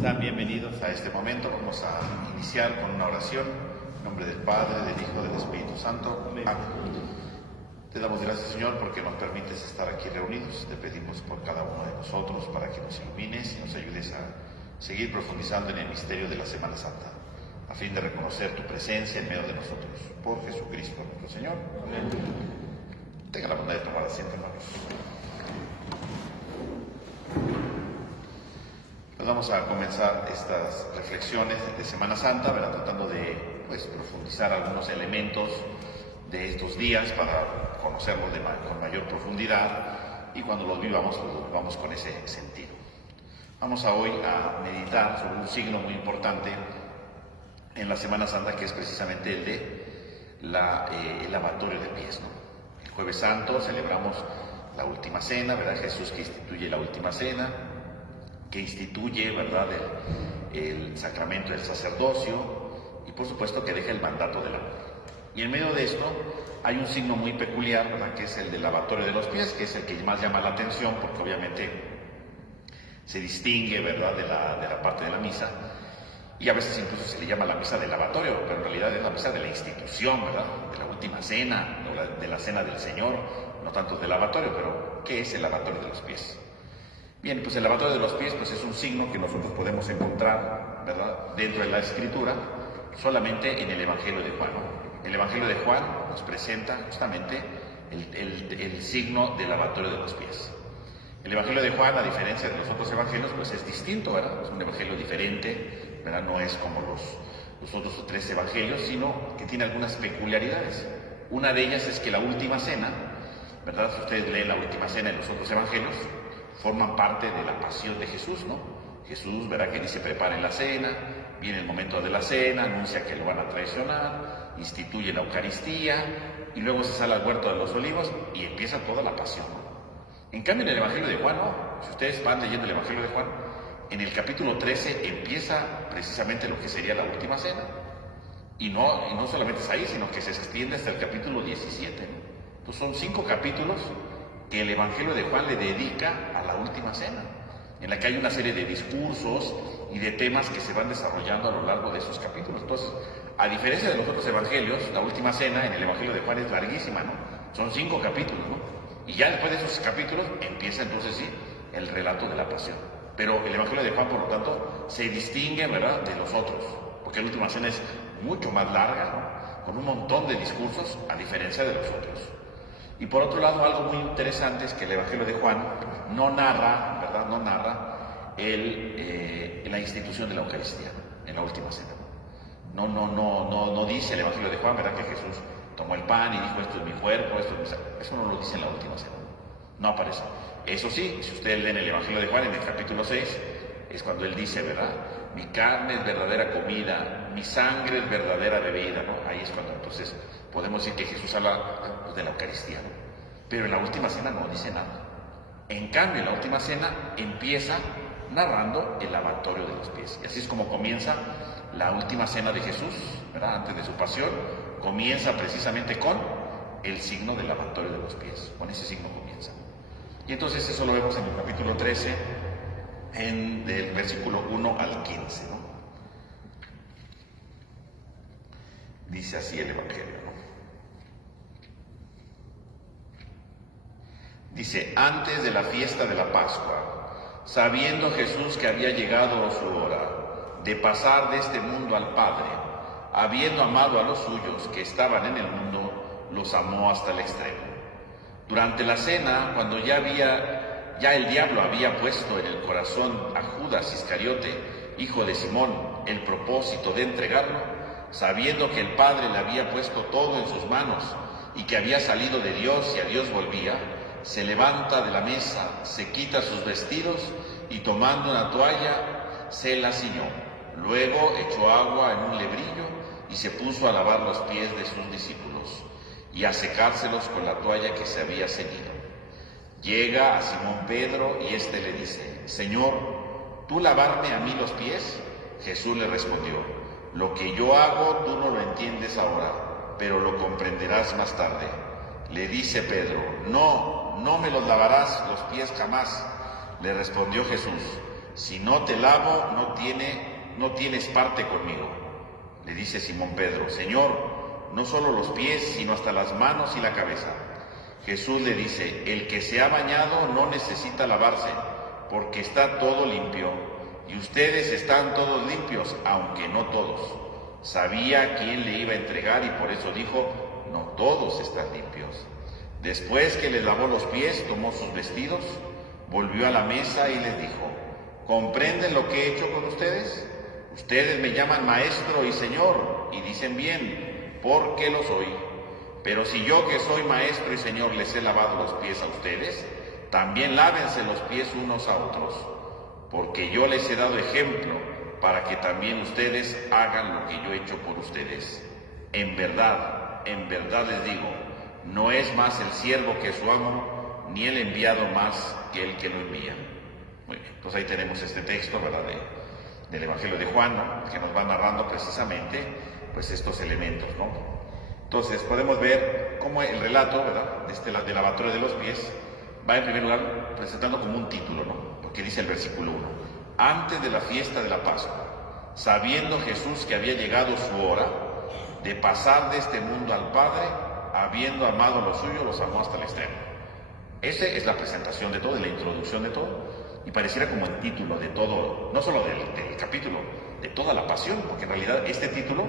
Sean bienvenidos a este momento. Vamos a iniciar con una oración. En nombre del Padre, del Hijo, del Espíritu Santo. Amén. Te damos gracias, Señor, porque nos permites estar aquí reunidos. Te pedimos por cada uno de nosotros para que nos ilumines y nos ayudes a seguir profundizando en el misterio de la Semana Santa, a fin de reconocer tu presencia en medio de nosotros. Por Jesucristo nuestro Señor. Amén. Tenga la bondad de tomar asiento, hermanos. Pues vamos a comenzar estas reflexiones de Semana Santa, ¿verdad? Tratando de profundizar algunos elementos de estos días para conocerlos con mayor profundidad, y cuando los vivamos con ese sentido. Vamos hoy a meditar sobre un signo muy importante en la Semana Santa, que es precisamente el de el lavatorio de pies, ¿no? El Jueves Santo celebramos la Última Cena, ¿verdad? Jesús que instituye la Última Cena, que instituye, ¿verdad?, el sacramento del sacerdocio, y por supuesto que deja el mandato del amor. Y en medio de esto hay un signo muy peculiar, ¿verdad?, que es el del lavatorio de los pies, que es el que más llama la atención, porque obviamente se distingue, ¿verdad?, de la parte de la misa, y a veces incluso se le llama la misa del lavatorio, pero en realidad es la misa de la institución, ¿verdad?, de la Última Cena, de la Cena del Señor, no tanto del lavatorio. Pero ¿qué es el lavatorio de los pies? Bien, pues el lavatorio de los pies es un signo que nosotros podemos encontrar, ¿verdad?, dentro de la Escritura, solamente en el Evangelio de Juan, ¿no? El Evangelio de Juan nos presenta justamente el signo del lavatorio de los pies. El Evangelio de Juan, a diferencia de los otros evangelios, es distinto, ¿verdad? Es un evangelio diferente, ¿verdad? No es como los otros tres evangelios, sino que tiene algunas peculiaridades. Una de ellas es que la Última Cena, ¿verdad? Si ustedes leen la Última Cena en los otros evangelios, forman parte de la pasión de Jesús, ¿no? Jesús, ¿verdad?, que dice: preparen la cena, viene el momento de la cena, anuncia que lo van a traicionar, instituye la Eucaristía, y luego se sale al huerto de los olivos y empieza toda la pasión, ¿no? En cambio, en el Evangelio de Juan, no. Si ustedes van leyendo el Evangelio de Juan, en el capítulo 13 empieza precisamente lo que sería la Última Cena, y no solamente es ahí, sino que se extiende hasta el capítulo 17, ¿no? Entonces son 5 capítulos que el Evangelio de Juan le dedica a la Última Cena, en la que hay una serie de discursos y de temas que se van desarrollando a lo largo de esos capítulos. Entonces, a diferencia de los otros evangelios, la Última Cena en el Evangelio de Juan es larguísima, ¿no? Son 5 capítulos, ¿no? Y ya después de esos capítulos empieza entonces sí el relato de la pasión. Pero el Evangelio de Juan, por lo tanto, se distingue, ¿verdad?, de los otros, porque la Última Cena es mucho más larga, ¿no?, con un montón de discursos, a diferencia de los otros. Y por otro lado, algo muy interesante es que el Evangelio de Juan no narra, ¿verdad?, no narra la institución de la Eucaristía en la Última Cena. No dice el Evangelio de Juan, ¿verdad?, que Jesús tomó el pan y dijo: esto es mi cuerpo, esto es mi sangre. Eso no lo dice en la Última Cena. No aparece. Eso sí, si ustedes leen el Evangelio de Juan en el capítulo 6, es cuando él dice, ¿verdad?, mi carne es verdadera comida, mi sangre es verdadera bebida, ¿no? Ahí es cuando entonces podemos decir que Jesús habla de la Eucaristía, ¿no? Pero en la Última Cena no dice nada. En cambio, en la Última Cena empieza narrando el lavatorio de los pies. Y así es como comienza la Última Cena de Jesús, ¿verdad?, antes de su pasión. Comienza precisamente con el signo del lavatorio de los pies. Con ese signo comienza. Y entonces eso lo vemos en el capítulo 13, del versículo 1 al 15, ¿no? Dice así el Evangelio, ¿no? Dice: antes de la fiesta de la Pascua, sabiendo Jesús que había llegado su hora de pasar de este mundo al Padre, habiendo amado a los suyos que estaban en el mundo, los amó hasta el extremo. Durante la cena, cuando ya el diablo había puesto en el corazón a Judas Iscariote, hijo de Simón, el propósito de entregarlo, sabiendo que el Padre le había puesto todo en sus manos y que había salido de Dios y a Dios volvía, se levanta de la mesa, se quita sus vestidos y, tomando una toalla, se la ciñó. Luego echó agua en un lebrillo y se puso a lavar los pies de sus discípulos y a secárselos con la toalla que se había ceñido. Llega a Simón Pedro y éste le dice: Señor, ¿tú lavarme a mí los pies? Jesús le respondió: lo que yo hago tú no lo entiendes ahora, pero lo comprenderás más tarde. Le dice Pedro: no me los lavarás los pies jamás. Le respondió Jesús: si no te lavo, no tienes parte conmigo. Le dice Simón Pedro, Señor, no solo los pies, sino hasta las manos y la cabeza. Jesús le dice, el que se ha bañado no necesita lavarse, porque está todo limpio, y ustedes están todos limpios, aunque no todos. Sabía quién le iba a entregar y por eso dijo, no todos están limpios. Después que les lavó los pies, tomó sus vestidos, volvió a la mesa y les dijo, ¿comprenden lo que he hecho con ustedes? Ustedes me llaman maestro y señor, y dicen bien, porque lo soy. Pero si yo que soy maestro y señor les he lavado los pies a ustedes, también lávense los pies unos a otros, porque yo les he dado ejemplo para que también ustedes hagan lo que yo he hecho por ustedes. En verdad les digo, no es más el siervo que su amo, ni el enviado más que el que lo envía. Muy bien, pues ahí tenemos este texto, ¿verdad?, del Evangelio de Juan, ¿no?, que nos va narrando precisamente pues estos elementos, ¿no? Entonces podemos ver cómo el relato, ¿verdad?, del lavatorio de los pies va en primer lugar presentando como un título, ¿no? Porque dice el versículo 1, antes de la fiesta de la Pascua, sabiendo Jesús que había llegado su hora de pasar de este mundo al Padre, habiendo amado a los suyos, los amó hasta el extremo. Esa es la presentación de todo, de la introducción de todo, y pareciera como el título de todo, no solo del capítulo, de toda la pasión, porque en realidad este título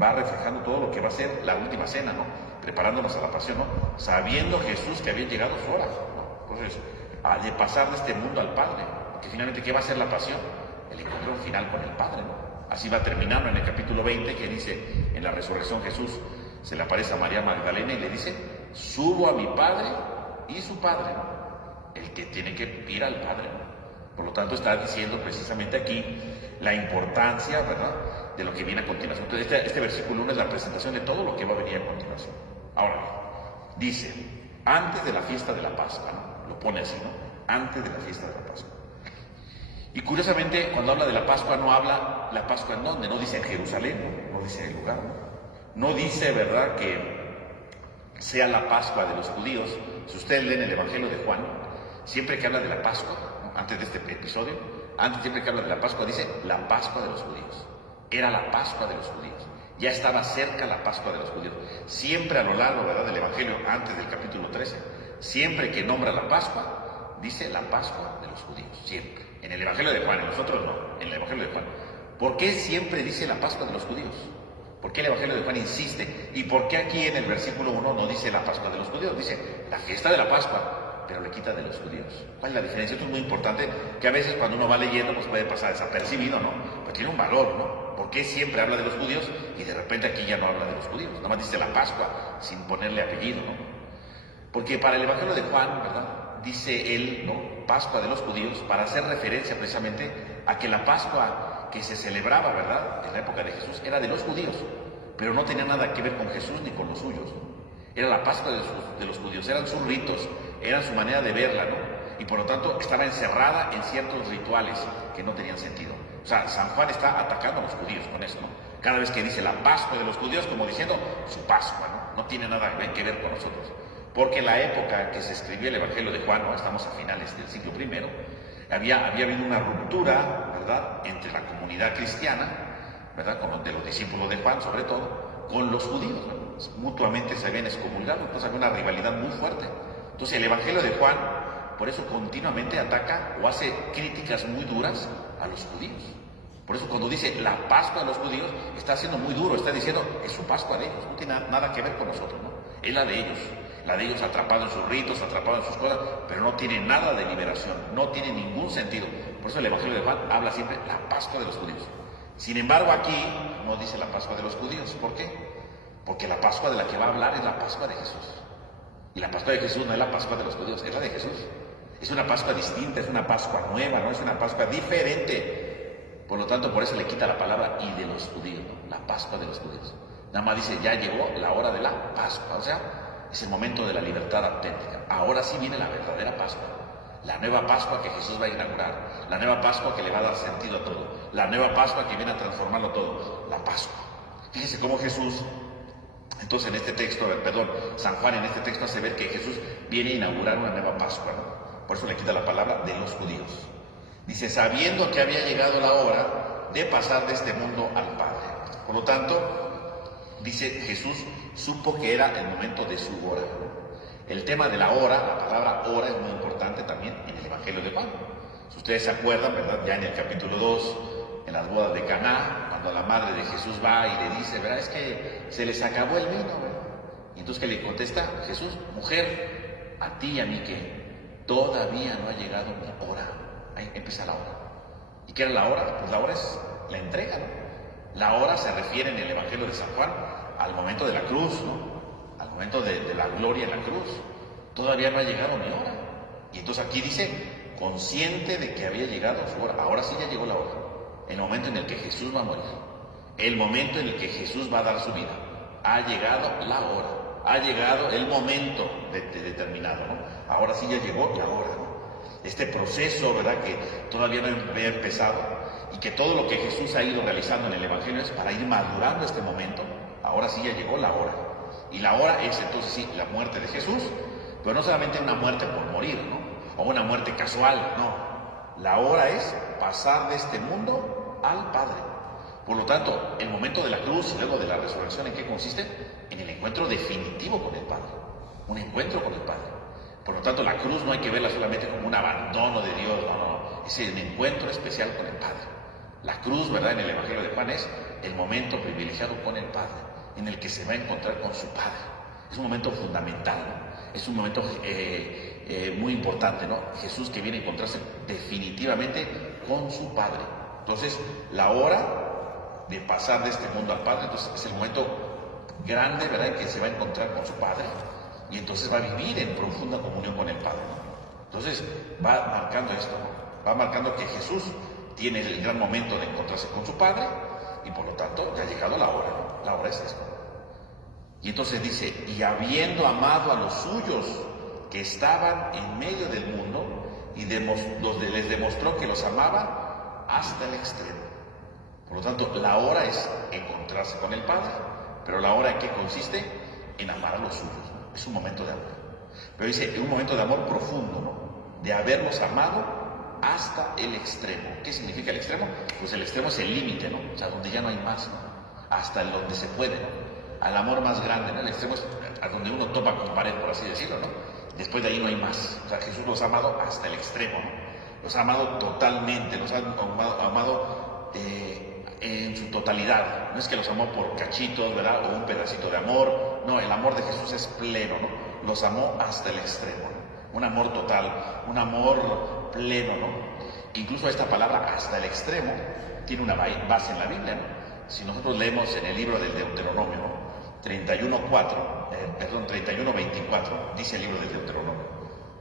va reflejando todo lo que va a ser la última cena, ¿no?, preparándonos a la pasión, ¿no?, sabiendo Jesús que había llegado su hora, ¿no? Entonces, de pasar de este mundo al Padre, porque finalmente, ¿qué va a ser la pasión? El encuentro final con el Padre, ¿no? Así va terminando en el capítulo 20, que dice, en la resurrección Jesús se le aparece a María Magdalena y le dice, subo a mi Padre y su Padre, ¿no?, el que tiene que ir al Padre, ¿no? Por lo tanto, está diciendo precisamente aquí la importancia, ¿verdad?, de lo que viene a continuación. Entonces, este versículo 1 es la presentación de todo lo que va a venir a continuación. Ahora, dice, antes de la fiesta de la Pascua, ¿no?, lo pone así, ¿no?, antes de la fiesta de la Pascua. Y curiosamente, cuando habla de la Pascua, no habla la Pascua en dónde, no dice en Jerusalén, no dice en el lugar, ¿no? No dice, ¿verdad?, que sea la Pascua de los judíos. Si ustedes leen el Evangelio de Juan, siempre que habla de la Pascua, ¿no?, antes de este episodio, siempre que habla de la Pascua, dice la Pascua de los judíos. Era la Pascua de los judíos. Ya estaba cerca la Pascua de los judíos. Siempre a lo largo, ¿verdad?, del Evangelio, antes del capítulo 13, siempre que nombra la Pascua, dice la Pascua de los judíos. Siempre. En el Evangelio de Juan, en nosotros no, en el Evangelio de Juan. ¿Por qué siempre dice la Pascua de los judíos? ¿Por qué el Evangelio de Juan insiste? ¿Y por qué aquí en el versículo 1 no dice la Pascua de los judíos? Dice la fiesta de la Pascua, pero le quita de los judíos. ¿Cuál es la diferencia? Esto es muy importante, que a veces cuando uno va leyendo pues puede pasar desapercibido, ¿no? Pero tiene un valor, ¿no? ¿Por qué siempre habla de los judíos y de repente aquí ya no habla de los judíos? Nada más dice la Pascua sin ponerle apellido, ¿no? Porque para el Evangelio de Juan, ¿verdad?, dice él, ¿no?, Pascua de los judíos, para hacer referencia precisamente a que la Pascua que se celebraba, ¿verdad?, en la época de Jesús era de los judíos, pero no tenía nada que ver con Jesús ni con los suyos, ¿no? Era la Pascua de los judíos, eran sus ritos, eran su manera de verla, ¿no? Y por lo tanto estaba encerrada en ciertos rituales que no tenían sentido. O sea, San Juan está atacando a los judíos con esto, ¿no? Cada vez que dice la Pascua de los judíos, como diciendo su Pascua, ¿no? No tiene nada que ver con nosotros. Porque en la época que se escribió el Evangelio de Juan, ¿no?, estamos a finales del siglo I, había habido una ruptura, ¿verdad?, entre la comunidad cristiana, ¿verdad?, de los discípulos de Juan, sobre todo, con los judíos, ¿no? Mutuamente se habían excomulgado, entonces había una rivalidad muy fuerte. Entonces el Evangelio de Juan, por eso continuamente ataca o hace críticas muy duras a los judíos. Por eso cuando dice la Pascua de los judíos, está siendo muy duro, está diciendo, es su Pascua de ellos, no tiene nada que ver con nosotros, ¿no? Es la de ellos atrapados en sus ritos, atrapados en sus cosas, pero no tiene nada de liberación, no tiene ningún sentido. Por eso el Evangelio de Juan habla siempre la Pascua de los judíos. Sin embargo, aquí no dice la Pascua de los judíos. ¿Por qué? Porque la Pascua de la que va a hablar es la Pascua de Jesús. Y la Pascua de Jesús no es la Pascua de los judíos, es la de Jesús. Es una Pascua distinta, es una Pascua nueva, no es una Pascua diferente. Por lo tanto, por eso le quita la palabra y de los judíos, ¿no?, la Pascua de los judíos. Nada más dice, ya llegó la hora de la Pascua, o sea, es el momento de la libertad auténtica. Ahora sí viene la verdadera Pascua. La nueva Pascua que Jesús va a inaugurar, la nueva Pascua que le va a dar sentido a todo, la nueva Pascua que viene a transformarlo todo, la Pascua. Fíjese cómo Jesús, entonces en este texto, San Juan en este texto hace ver que Jesús viene a inaugurar una nueva Pascua, ¿no? Por eso le quita la palabra de los judíos. Dice, sabiendo que había llegado la hora de pasar de este mundo al Padre. Por lo tanto, dice, Jesús supo que era el momento de su hora. El tema de la hora, la palabra hora, es muy importante también en el Evangelio de Juan. Si ustedes se acuerdan, ¿verdad? Ya en el capítulo 2, en las bodas de Caná, cuando la madre de Jesús va y le dice, ¿verdad? Es que se les acabó el vino, ¿verdad? Y entonces, ¿qué le contesta Jesús? Mujer, a ti y a mí, ¿qué? Todavía no ha llegado mi hora. Ahí empieza la hora. ¿Y qué era la hora? Pues la hora es la entrega, ¿no? La hora se refiere en el Evangelio de San Juan al momento de la cruz, ¿no? Al momento de la gloria en la cruz. Todavía no ha llegado mi hora. Y entonces aquí dice, consciente de que había llegado su hora. Ahora sí ya llegó la hora. El momento en el que Jesús va a morir. El momento en el que Jesús va a dar su vida. Ha llegado la hora. Ha llegado el momento determinado, ¿no? Ahora sí ya llegó la hora, ¿no? Este proceso, ¿verdad? Que todavía no había empezado y que todo lo que Jesús ha ido realizando en el Evangelio es para ir madurando este momento. Ahora sí ya llegó la hora. Y la hora es entonces sí, la muerte de Jesús, pero no solamente una muerte por morir, ¿no? O una muerte casual, no. La hora es pasar de este mundo al Padre. Por lo tanto, el momento de la cruz y luego de la resurrección, ¿en qué consiste? En el encuentro definitivo con el Padre. Un encuentro con el Padre. Por lo tanto, la cruz no hay que verla solamente como un abandono de Dios, no. Es el encuentro especial con el Padre. La cruz, ¿verdad? En el Evangelio de Juan es el momento privilegiado con el Padre, en el que se va a encontrar con su Padre. Es un momento fundamental, ¿no? Es un momento muy importante, ¿no? Jesús que viene a encontrarse definitivamente con su Padre. Entonces, la hora de pasar de este mundo al Padre, entonces es el momento grande, ¿verdad?, en que se va a encontrar con su Padre y entonces va a vivir en profunda comunión con el Padre, ¿no? Entonces, va marcando esto, ¿no? Va marcando que Jesús tiene el gran momento de encontrarse con su Padre y por lo tanto ya ha llegado la hora, ¿no? La hora es esto. Y entonces dice, y habiendo amado a los suyos que estaban en medio del mundo, y les demostró que los amaba hasta el extremo. Por lo tanto, la hora es encontrarse con el Padre, pero la hora en qué consiste? En amar a los suyos, ¿no? Es un momento de amor. Pero dice, un momento de amor profundo, ¿no? De haberlos amado hasta el extremo. ¿Qué significa el extremo? Pues el extremo es el límite, ¿no? O sea, donde ya no hay más, ¿no? Hasta el donde se puede, ¿no? Al amor más grande, ¿no? El extremo es a donde uno topa con pared, por así decirlo, ¿no? Después de ahí no hay más. O sea, Jesús los ha amado hasta el extremo, ¿no? Los ha amado totalmente, los ha amado en su totalidad. No es que los amó por cachitos, ¿verdad? O un pedacito de amor. No, el amor de Jesús es pleno, ¿no? Los amó hasta el extremo, ¿no? Un amor total, un amor pleno, ¿no? Incluso esta palabra hasta el extremo tiene una base en la Biblia, ¿no? Si nosotros leemos en el libro del Deuteronomio, ¿no? 31:24, dice el libro del Deuteronomio: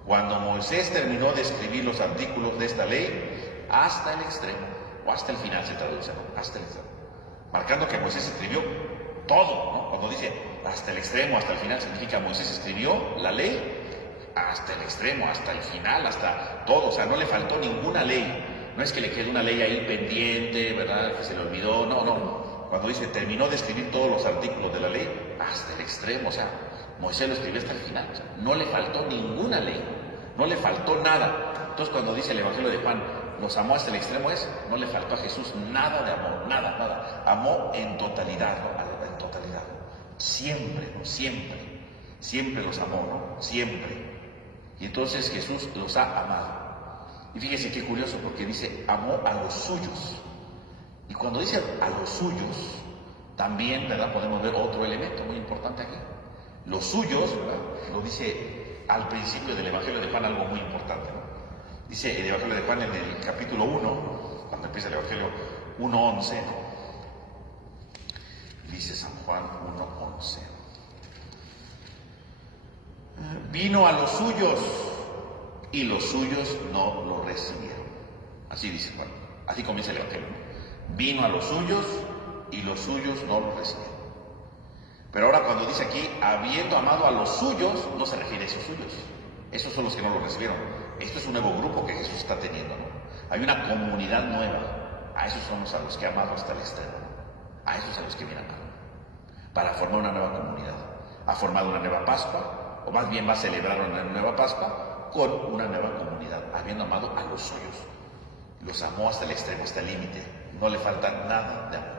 cuando Moisés terminó de escribir los artículos de esta ley, hasta el extremo, o hasta el final se traduce, ¿no? Hasta el extremo. Marcando que Moisés escribió todo, ¿no? Cuando dice hasta el extremo, hasta el final, significa Moisés escribió la ley hasta el extremo, hasta el final, hasta todo. O sea, no le faltó ninguna ley. No es que le quede una ley ahí pendiente, ¿verdad?, que se le olvidó. No, no. Cuando dice terminó de escribir todos los artículos de la ley, hasta el extremo, o sea, Moisés lo escribió hasta el final. O sea, no le faltó ninguna ley, no le faltó nada. Entonces, cuando dice el Evangelio de Juan, los amó hasta el extremo, no le faltó a Jesús nada de amor, nada. Amó en totalidad, ¿no? En totalidad. Siempre, ¿no? Siempre los amó, ¿no? Siempre. Y entonces Jesús los ha amado. Y fíjese qué curioso, porque dice, amó a los suyos. Y cuando dice a los suyos, también, ¿verdad?, podemos ver otro elemento muy importante aquí. Los suyos, ¿verdad?, lo dice al principio del Evangelio de Juan, algo muy importante, ¿no? Dice el Evangelio de Juan en el capítulo 1, cuando empieza el Evangelio 1:11, dice San Juan 1:11. Vino a los suyos y los suyos no lo recibieron. Así dice Juan, así comienza el Evangelio, ¿no? Vino a los suyos y los suyos no lo recibieron. Pero ahora cuando dice aquí, habiendo amado a los suyos, no se refiere a esos suyos. Esos son los que no lo recibieron. Esto es un nuevo grupo que Jesús está teniendo, ¿no? Hay una comunidad nueva. A esos somos a los que ha amado hasta el extremo, ¿no? A esos a los que viene amado. Para formar una nueva comunidad. Ha formado una nueva Pascua, o más bien va a celebrar una nueva Pascua con una nueva comunidad, habiendo amado a los suyos. los amó hasta el extremo, hasta el límite. No le falta nada de amor.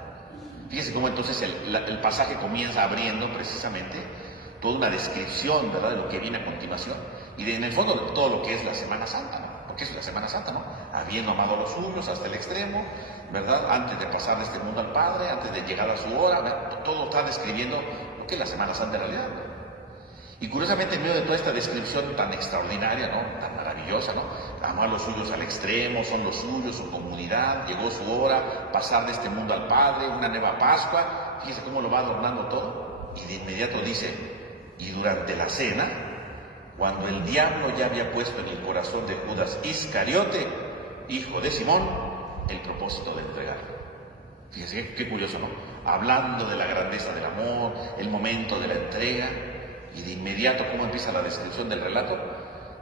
Fíjense cómo entonces el pasaje comienza abriendo precisamente toda una descripción, ¿verdad?, de lo que viene a continuación. Y en el fondo todo lo que es la Semana Santa, ¿no? Porque es la Semana Santa, ¿no? Habiendo amado a los suyos hasta el extremo, ¿verdad? Antes de pasar de este mundo al Padre, antes de llegar a su hora, ¿verdad? Todo está describiendo lo que es la Semana Santa en realidad, ¿no? Y curiosamente, en medio de toda esta descripción tan extraordinaria, ¿no?, tan maravillosa, ¿no?, amó a los suyos al extremo, son los suyos, su comunidad, llegó su hora, pasar de este mundo al Padre, una nueva Pascua. Fíjense cómo lo va adornando todo. Y de inmediato dice, y durante la cena, cuando el diablo ya había puesto en el corazón de Judas Iscariote, hijo de Simón, el propósito de entregarlo. Fíjense qué curioso, ¿no? Hablando de la grandeza del amor, el momento de la entrega, y de inmediato, ¿cómo empieza la descripción del relato?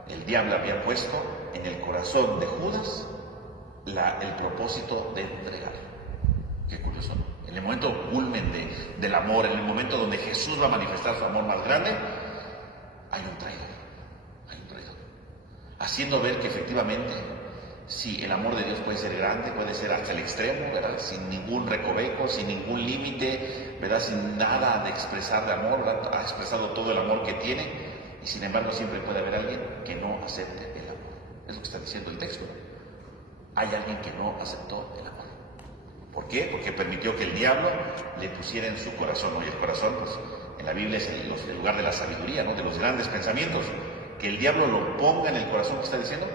El diablo había puesto en el corazón de Judas el propósito de entregarlo. Qué curioso, ¿no? En el momento culmen del amor, en el momento donde Jesús va a manifestar su amor más grande, hay un traidor. Haciendo ver que efectivamente, sí, el amor de Dios puede ser grande, puede ser hasta el extremo, ¿verdad?, sin ningún recoveco, sin ningún límite, ¿verdad?, sin nada de expresar de amor, ¿verdad?, ha expresado todo el amor que tiene, y sin embargo siempre puede haber alguien que no acepte el amor. Es lo que está diciendo el texto, ¿no? Hay alguien que no aceptó el amor. ¿Por qué? Porque permitió que el diablo le pusiera en su corazón, ¿no? Y el corazón, pues, en la Biblia es el lugar de la sabiduría, ¿no?, de los grandes pensamientos. Que el diablo lo ponga en el corazón, que está diciendo,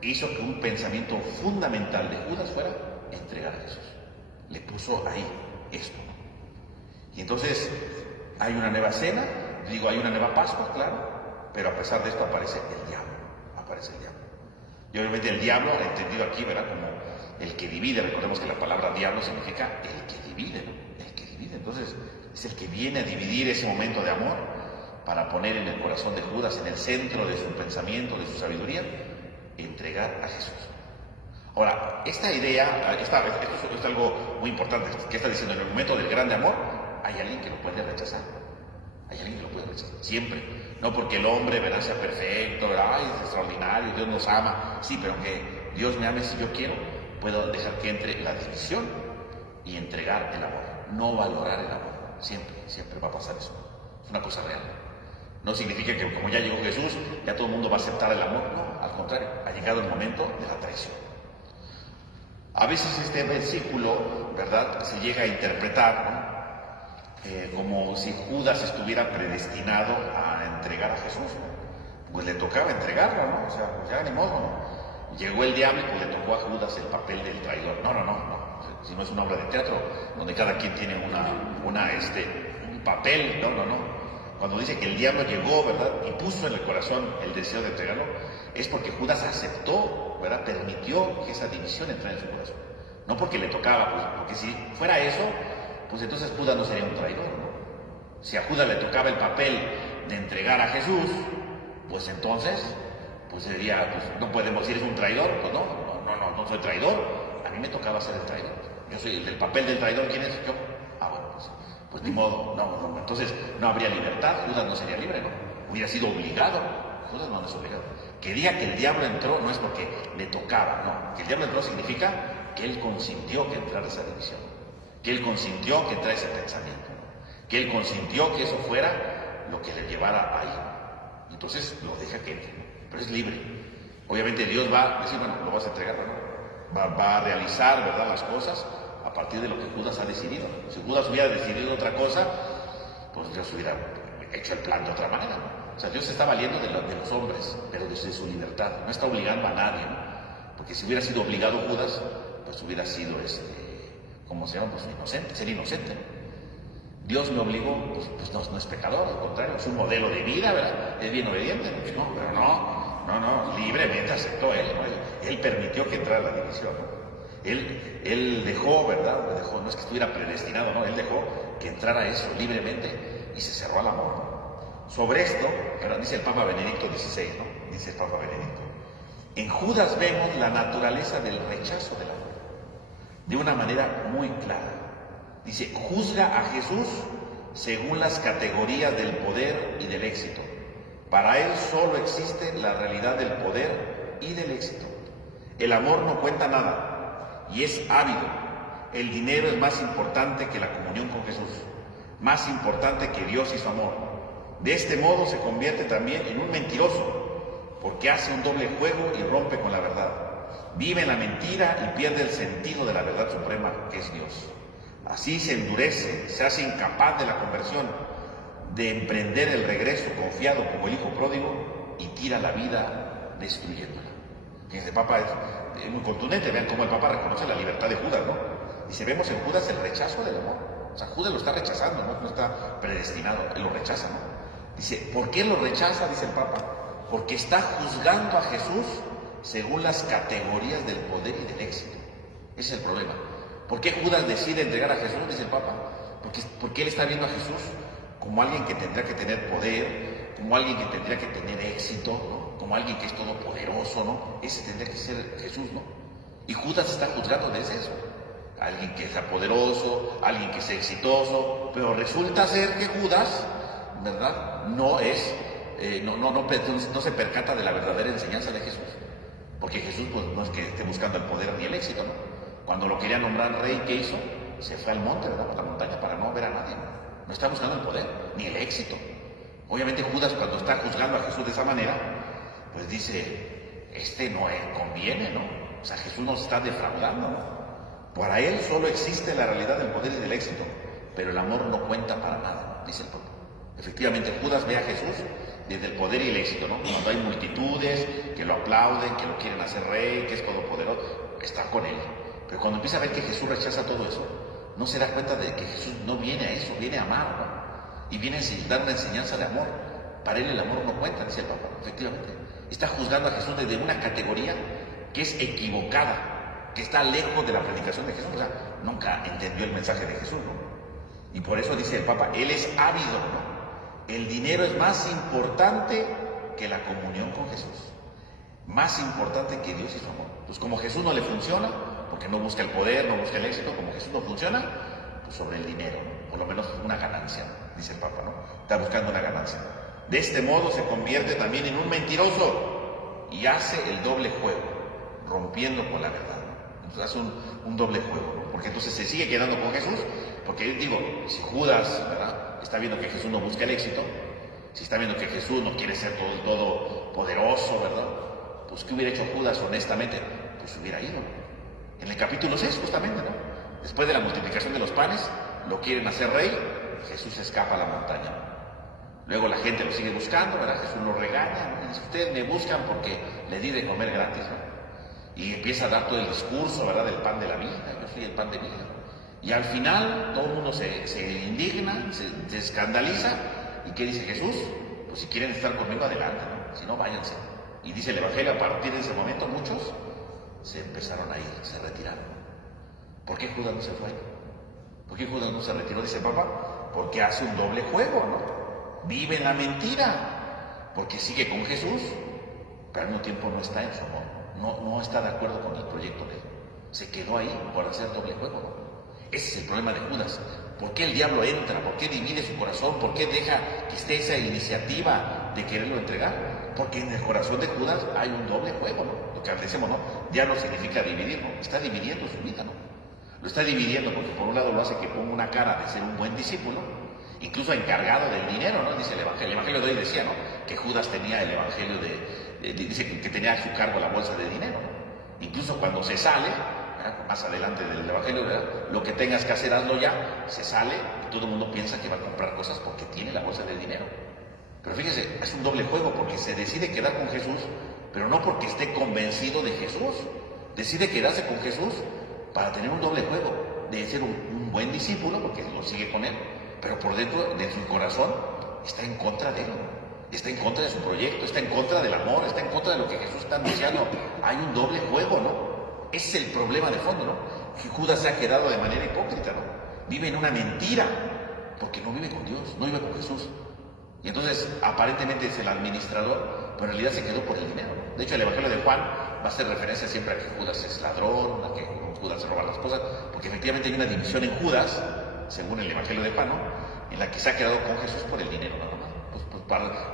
hizo que un pensamiento fundamental de Judas fuera entregar a Jesús. Le puso ahí esto, ¿no? Y entonces hay una nueva cena, digo, hay una nueva Pascua, claro, pero a pesar de esto aparece el diablo. Y obviamente el diablo, entendido aquí, ¿verdad?, como el que divide. Recordemos que la palabra diablo significa el que divide, ¿no? El que divide. Entonces es el que viene a dividir ese momento de amor para poner en el corazón de Judas, en el centro de su pensamiento, de su sabiduría, entregar a Jesús. Ahora, esta idea, esto es algo muy importante, que está diciendo, en el momento del grande amor, hay alguien que lo puede rechazar. Siempre. No porque el hombre, ¿verdad?, sea perfecto, ¿verdad?, ay, es extraordinario, Dios nos ama. Sí, pero aunque Dios me ame, si yo quiero, puedo dejar que entre la división y entregar el amor. No valorar el amor. Siempre va a pasar eso. Es una cosa real. No significa que como ya llegó Jesús, ya todo el mundo va a aceptar el amor. No, al contrario, ha llegado el momento de la traición. A veces este versículo, ¿verdad?, se llega a interpretar, ¿no?, como si Judas estuviera predestinado a entregar a Jesús, ¿no? Pues le tocaba entregarlo, ¿no? O sea, pues ya ni modo, ¿no? Llegó el diablo y pues le tocó a Judas el papel del traidor. No. Si no es una obra de teatro donde cada quien tiene un papel, no. Cuando dice que el diablo llegó, ¿verdad?, y puso en el corazón el deseo de entregarlo, es porque Judas aceptó, ¿verdad?, permitió que esa división entrara en su corazón. No porque le tocaba, pues, porque si fuera eso, pues entonces Judas no sería un traidor, ¿no? Si a Judas le tocaba el papel de entregar a Jesús, pues entonces, pues sería, pues no podemos decir es un traidor, pues no soy traidor, a mí me tocaba ser el traidor. Yo soy el papel del traidor, ¿quién es? Yo. Bueno, pues ni modo, no. Entonces no habría libertad, Judas no sería libre, ¿no? Hubiera sido obligado. Judas no es obligado. Que diga que el diablo entró no es porque le tocaba, no. Que el diablo entró significa que él consintió que entrara esa división, que él consintió que entrara ese pensamiento, ¿no?, que él consintió que eso fuera lo que le llevara ahí. Entonces lo deja que entre, pero es libre. Obviamente Dios va a decir, bueno, lo vas a entregar, ¿no? Va a realizar, ¿verdad?, las cosas a partir de lo que Judas ha decidido. Si Judas hubiera decidido otra cosa, pues Dios hubiera hecho el plan de otra manera, ¿no? O sea, Dios se está valiendo de los hombres, pero desde su libertad. No está obligando a nadie, ¿no? Porque si hubiera sido obligado Judas, pues hubiera sido, ¿cómo se llama? Pues inocente, ser inocente, ¿no? Dios me obligó, pues no es pecador, al contrario, es un modelo de vida, ¿verdad? Es bien obediente, ¿no? Pero no, libremente aceptó él, ¿no? Él permitió que entrara la división, ¿no? Él dejó, ¿verdad? No es que estuviera predestinado, ¿no? Él dejó que entrara eso libremente y se cerró al amor, ¿no? Sobre esto, dice el Papa Benedicto XVI, ¿no? Dice el Papa Benedicto, en Judas vemos la naturaleza del rechazo del amor, de una manera muy clara. Dice, juzga a Jesús según las categorías del poder y del éxito. Para él solo existe la realidad del poder y del éxito. El amor no cuenta nada y es ávido. El dinero es más importante que la comunión con Jesús, más importante que Dios y su amor. De este modo se convierte también en un mentiroso, porque hace un doble juego y rompe con la verdad. Vive en la mentira y pierde el sentido de la verdad suprema, que es Dios. Así se endurece, se hace incapaz de la conversión, de emprender el regreso confiado como el hijo pródigo y tira la vida destruyéndola. Fíjense, el Papa es muy contundente. Vean cómo el Papa reconoce la libertad de Judas, ¿no? Dice, vemos en Judas el rechazo del amor. O sea, Judas lo está rechazando, ¿no? No está predestinado, él lo rechaza, ¿no? Dice, ¿por qué lo rechaza? Dice el Papa. Porque está juzgando a Jesús según las categorías del poder y del éxito. Ese es el problema. ¿Por qué Judas decide entregar a Jesús? Dice el Papa. Porque él está viendo a Jesús como alguien que tendrá que tener poder, como alguien que tendría que tener éxito, ¿no? Como alguien que es todopoderoso, ¿no? Ese tendría que ser Jesús, ¿no? Y Judas está juzgando desde eso. Alguien que sea poderoso, alguien que sea exitoso, pero resulta ser que Judas, ¿verdad? No se percata de la verdadera enseñanza de Jesús. Porque Jesús, pues, no es que esté buscando el poder ni el éxito, ¿no? Cuando lo quería nombrar rey, ¿qué hizo? Se fue al monte, ¿verdad? A la montaña para no ver a nadie, ¿no? No está buscando el poder, ni el éxito. Obviamente Judas, cuando está juzgando a Jesús de esa manera, pues dice, no conviene, ¿no? O sea, Jesús nos está defraudando, ¿no? Para él solo existe la realidad del poder y del éxito, pero el amor no cuenta para nada, dice el Papa. Efectivamente, Judas ve a Jesús desde el poder y el éxito, ¿no? Cuando hay multitudes que lo aplauden, que lo quieren hacer rey, que es todopoderoso, está con él. Pero cuando empieza a ver que Jesús rechaza todo eso, no se da cuenta de que Jesús no viene a eso, viene a amar, ¿no? Y viene a dar una enseñanza de amor. Para él el amor no cuenta, dice el Papa. Efectivamente, está juzgando a Jesús desde una categoría que es equivocada, que está lejos de la predicación de Jesús. O sea, nunca entendió el mensaje de Jesús, ¿no? Y por eso dice el Papa, él es ávido, ¿no? El dinero es más importante que la comunión con Jesús, más importante que Dios y su amor. Pues como Jesús no le funciona, porque no busca el poder, no busca el éxito, como Jesús no funciona, pues sobre el dinero, ¿no? Por lo menos una ganancia, dice el Papa, ¿no? Está buscando una ganancia. De este modo se convierte también en un mentiroso y hace el doble juego, rompiendo con la verdad. Entonces hace un doble juego, ¿no? Porque entonces se sigue quedando con Jesús, porque digo, si Judas, ¿verdad?, está viendo que Jesús no busca el éxito, si está viendo que Jesús no quiere ser todo poderoso, ¿verdad?, pues ¿qué hubiera hecho Judas honestamente? Pues hubiera ido. En el capítulo 6, justamente, ¿no? Después de la multiplicación de los panes, lo quieren hacer rey, Jesús escapa a la montaña. Luego la gente lo sigue buscando, ¿verdad? Jesús lo regaña, ¿no? Y dice, ustedes me buscan porque les di de comer gratis, ¿no? Y empieza a dar todo el discurso, ¿verdad?, del pan de la vida, yo soy el pan de vida. Y al final todo el mundo se indigna, se escandaliza. ¿Y qué dice Jesús? Pues si quieren estar conmigo, adelante, ¿no? Si no, váyanse. Y dice el Evangelio, a partir de ese momento muchos se empezaron a ir, se retiraron. ¿Por qué Judas no se fue? ¿Por qué Judas no se retiró? Dice el Papa, porque hace un doble juego, ¿no? Vive en la mentira, porque sigue con Jesús, pero al mismo tiempo no está en su amor. No está de acuerdo con el proyecto de él. Se quedó ahí por hacer doble juego, ¿no? Ese es el problema de Judas. ¿Por qué el diablo entra? ¿Por qué divide su corazón? ¿Por qué deja que esté esa iniciativa de quererlo entregar? Porque en el corazón de Judas hay un doble juego, ¿no? Lo que decimos, ¿no? Diablo significa dividir, ¿no? Está dividiendo su vida, ¿no? Lo está dividiendo porque por un lado lo hace que ponga una cara de ser un buen discípulo, incluso encargado del dinero, ¿no? Dice el Evangelio. El Evangelio de hoy decía, ¿no?, que Judas tenía el Evangelio dice que tenía a su cargo la bolsa de dinero, ¿no? Incluso cuando se sale, ¿verdad?, más adelante del Evangelio, ¿verdad?, lo que tengas que hacer, hazlo ya. Se sale y todo el mundo piensa que va a comprar cosas porque tiene la bolsa de dinero. Pero fíjese, es un doble juego porque se decide quedar con Jesús, pero no porque esté convencido de Jesús. Decide quedarse con Jesús para tener un doble juego, de ser un buen discípulo, porque lo sigue con él, pero por dentro de su corazón está en contra de él, está en contra de su proyecto, está en contra del amor, está en contra de lo que Jesús está anunciando. Hay un doble juego, ¿no? Ese es el problema de fondo, ¿no? Que Judas se ha quedado de manera hipócrita, ¿no? Vive en una mentira, porque no vive con Dios, no vive con Jesús. Y entonces, aparentemente es el administrador, pero en realidad se quedó por el dinero, ¿no? De hecho, el Evangelio de Juan va a hacer referencia siempre a que Judas es ladrón, a que Judas roba las cosas, porque efectivamente hay una división en Judas, según el Evangelio de Juan, ¿no?, en la que se ha quedado con Jesús por el dinero, nada más.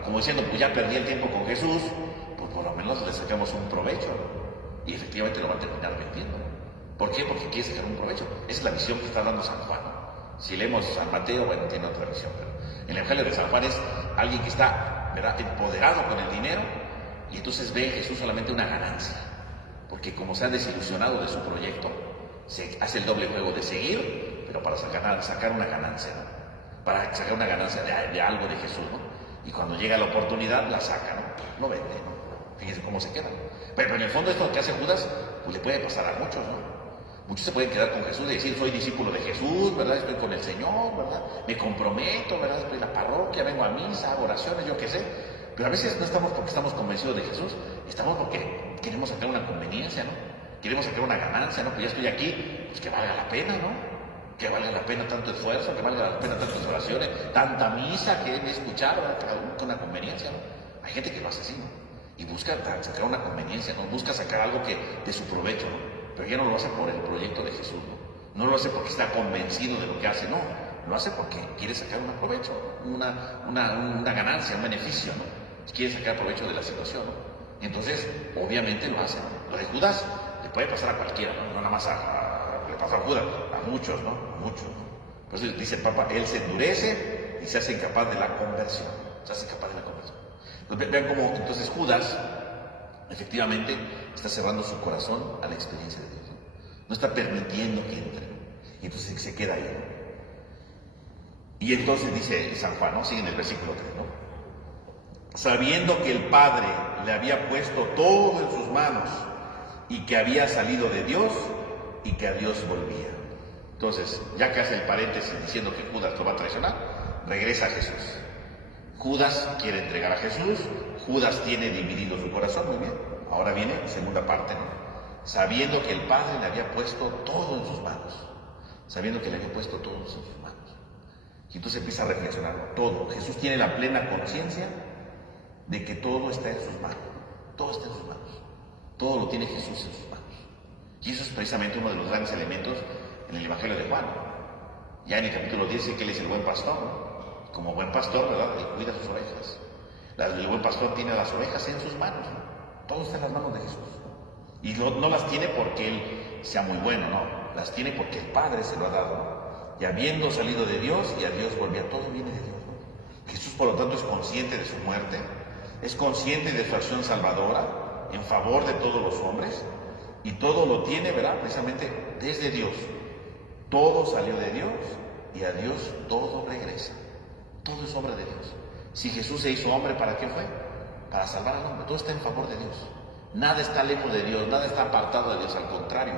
Como diciendo, pues ya perdí el tiempo con Jesús, pues por lo menos le sacamos un provecho, ¿no? y efectivamente lo va a terminar vendiendo. ¿Por qué? Porque quiere sacar un provecho. Esa es la visión que está dando San Juan, ¿no? Si leemos San Mateo, bueno, tiene otra visión, pero el Evangelio de San Juan es alguien que está, ¿verdad?, empoderado con el dinero, y entonces ve en Jesús solamente una ganancia, porque como se ha desilusionado de su proyecto, se hace el doble juego de seguir, pero para sacar una ganancia, ¿no? Para sacar una ganancia de algo de Jesús, ¿no? Y cuando llega la oportunidad, la saca, ¿no? Lo vende, ¿no? Fíjense cómo se queda. Pero en el fondo esto que hace Judas, pues le puede pasar a muchos, ¿no? Muchos se pueden quedar con Jesús y decir, soy discípulo de Jesús, ¿verdad? Estoy con el Señor, ¿verdad? Me comprometo, ¿verdad? Estoy en la parroquia, vengo a misa, hago oraciones, yo qué sé. Pero a veces no estamos porque estamos convencidos de Jesús, estamos porque queremos sacar una conveniencia, ¿no? Queremos sacar una ganancia, ¿no? Pues ya estoy aquí, pues que valga la pena, ¿no? Que valga la pena tanto esfuerzo, que valga la pena tantas oraciones, tanta misa que he escuchado, ¿verdad? Cada uno con una conveniencia, ¿no? Hay gente que lo hace así, ¿no? Y busca sacar una conveniencia, ¿no? Busca sacar algo que de su provecho, ¿no? Pero ya no lo hace por el proyecto de Jesús, ¿no? No lo hace porque está convencido de lo que hace, no. Lo hace porque quiere sacar un provecho, una ganancia, un beneficio, ¿no? Quiere sacar provecho de la situación, ¿no? Y entonces, obviamente lo hace, ¿no? Lo de Judas le puede pasar a cualquiera, ¿no? No nada más le pasó a Judas, a muchos, ¿no? A muchos, ¿no? Por eso dice el Papa, él se endurece y se hace incapaz de la conversión. Se hace incapaz de la conversión. Entonces, vean cómo entonces Judas efectivamente está cerrando su corazón a la experiencia de Dios. No está permitiendo que entre. Y entonces se queda ahí. Y entonces dice San Juan, ¿no? Sigue en el versículo 3, ¿no? Sabiendo que el Padre le había puesto todo en sus manos y que había salido de Dios y que a Dios volvía. Entonces, ya que hace el paréntesis diciendo que Judas lo va a traicionar, regresa a Jesús. Judas quiere entregar a Jesús, Judas tiene dividido su corazón, muy bien. Ahora viene segunda parte, ¿no? Sabiendo que el Padre le había puesto todo en sus manos. Sabiendo que le había puesto todo en sus manos. Y entonces empieza a reflexionar todo. Jesús tiene la plena conciencia de que todo está en sus manos. Todo está en sus manos. Todo lo tiene Jesús en sus manos. Y eso es precisamente uno de los grandes elementos en el Evangelio de Juan. Ya en el capítulo 10 dice que él es el buen pastor, ¿no? Como buen pastor, ¿verdad? Él cuida sus ovejas. El buen pastor tiene las ovejas en sus manos, ¿no? Todo está en las manos de Jesús. Y no las tiene porque él sea muy bueno, no. Las tiene porque el Padre se lo ha dado, ¿no? Y habiendo salido de Dios y a Dios volvía, todo viene de Dios, ¿no? Jesús, por lo tanto, es consciente de su muerte, es consciente de su acción salvadora en favor de todos los hombres, y todo lo tiene, ¿verdad? Precisamente desde Dios. Todo salió de Dios y a Dios todo regresa. Todo es obra de Dios. Si Jesús se hizo hombre, ¿para qué fue? Para salvar al hombre. Todo está en favor de Dios. Nada está lejos de Dios, nada está apartado de Dios, al contrario,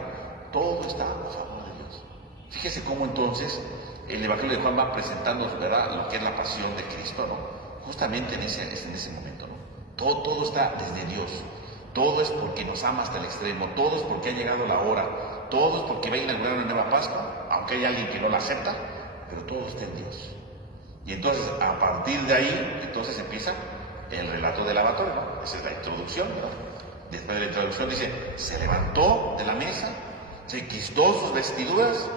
todo está a favor de Dios. Fíjese cómo entonces el Evangelio de Juan va presentando, ¿verdad?, lo que es la pasión de Cristo, ¿no? Justamente en ese momento, ¿no? Todo está desde Dios. Todo es porque nos ama hasta el extremo, todo es porque ha llegado la hora, todo es porque va a inaugurar una nueva Pascua, aunque hay alguien que no la acepta, pero todo está en Dios. Y entonces, a partir de ahí, entonces empieza el relato del lavatorio, ¿no? Esa es la introducción, ¿no? Después de la introducción dice, se levantó de la mesa, se quitó sus vestiduras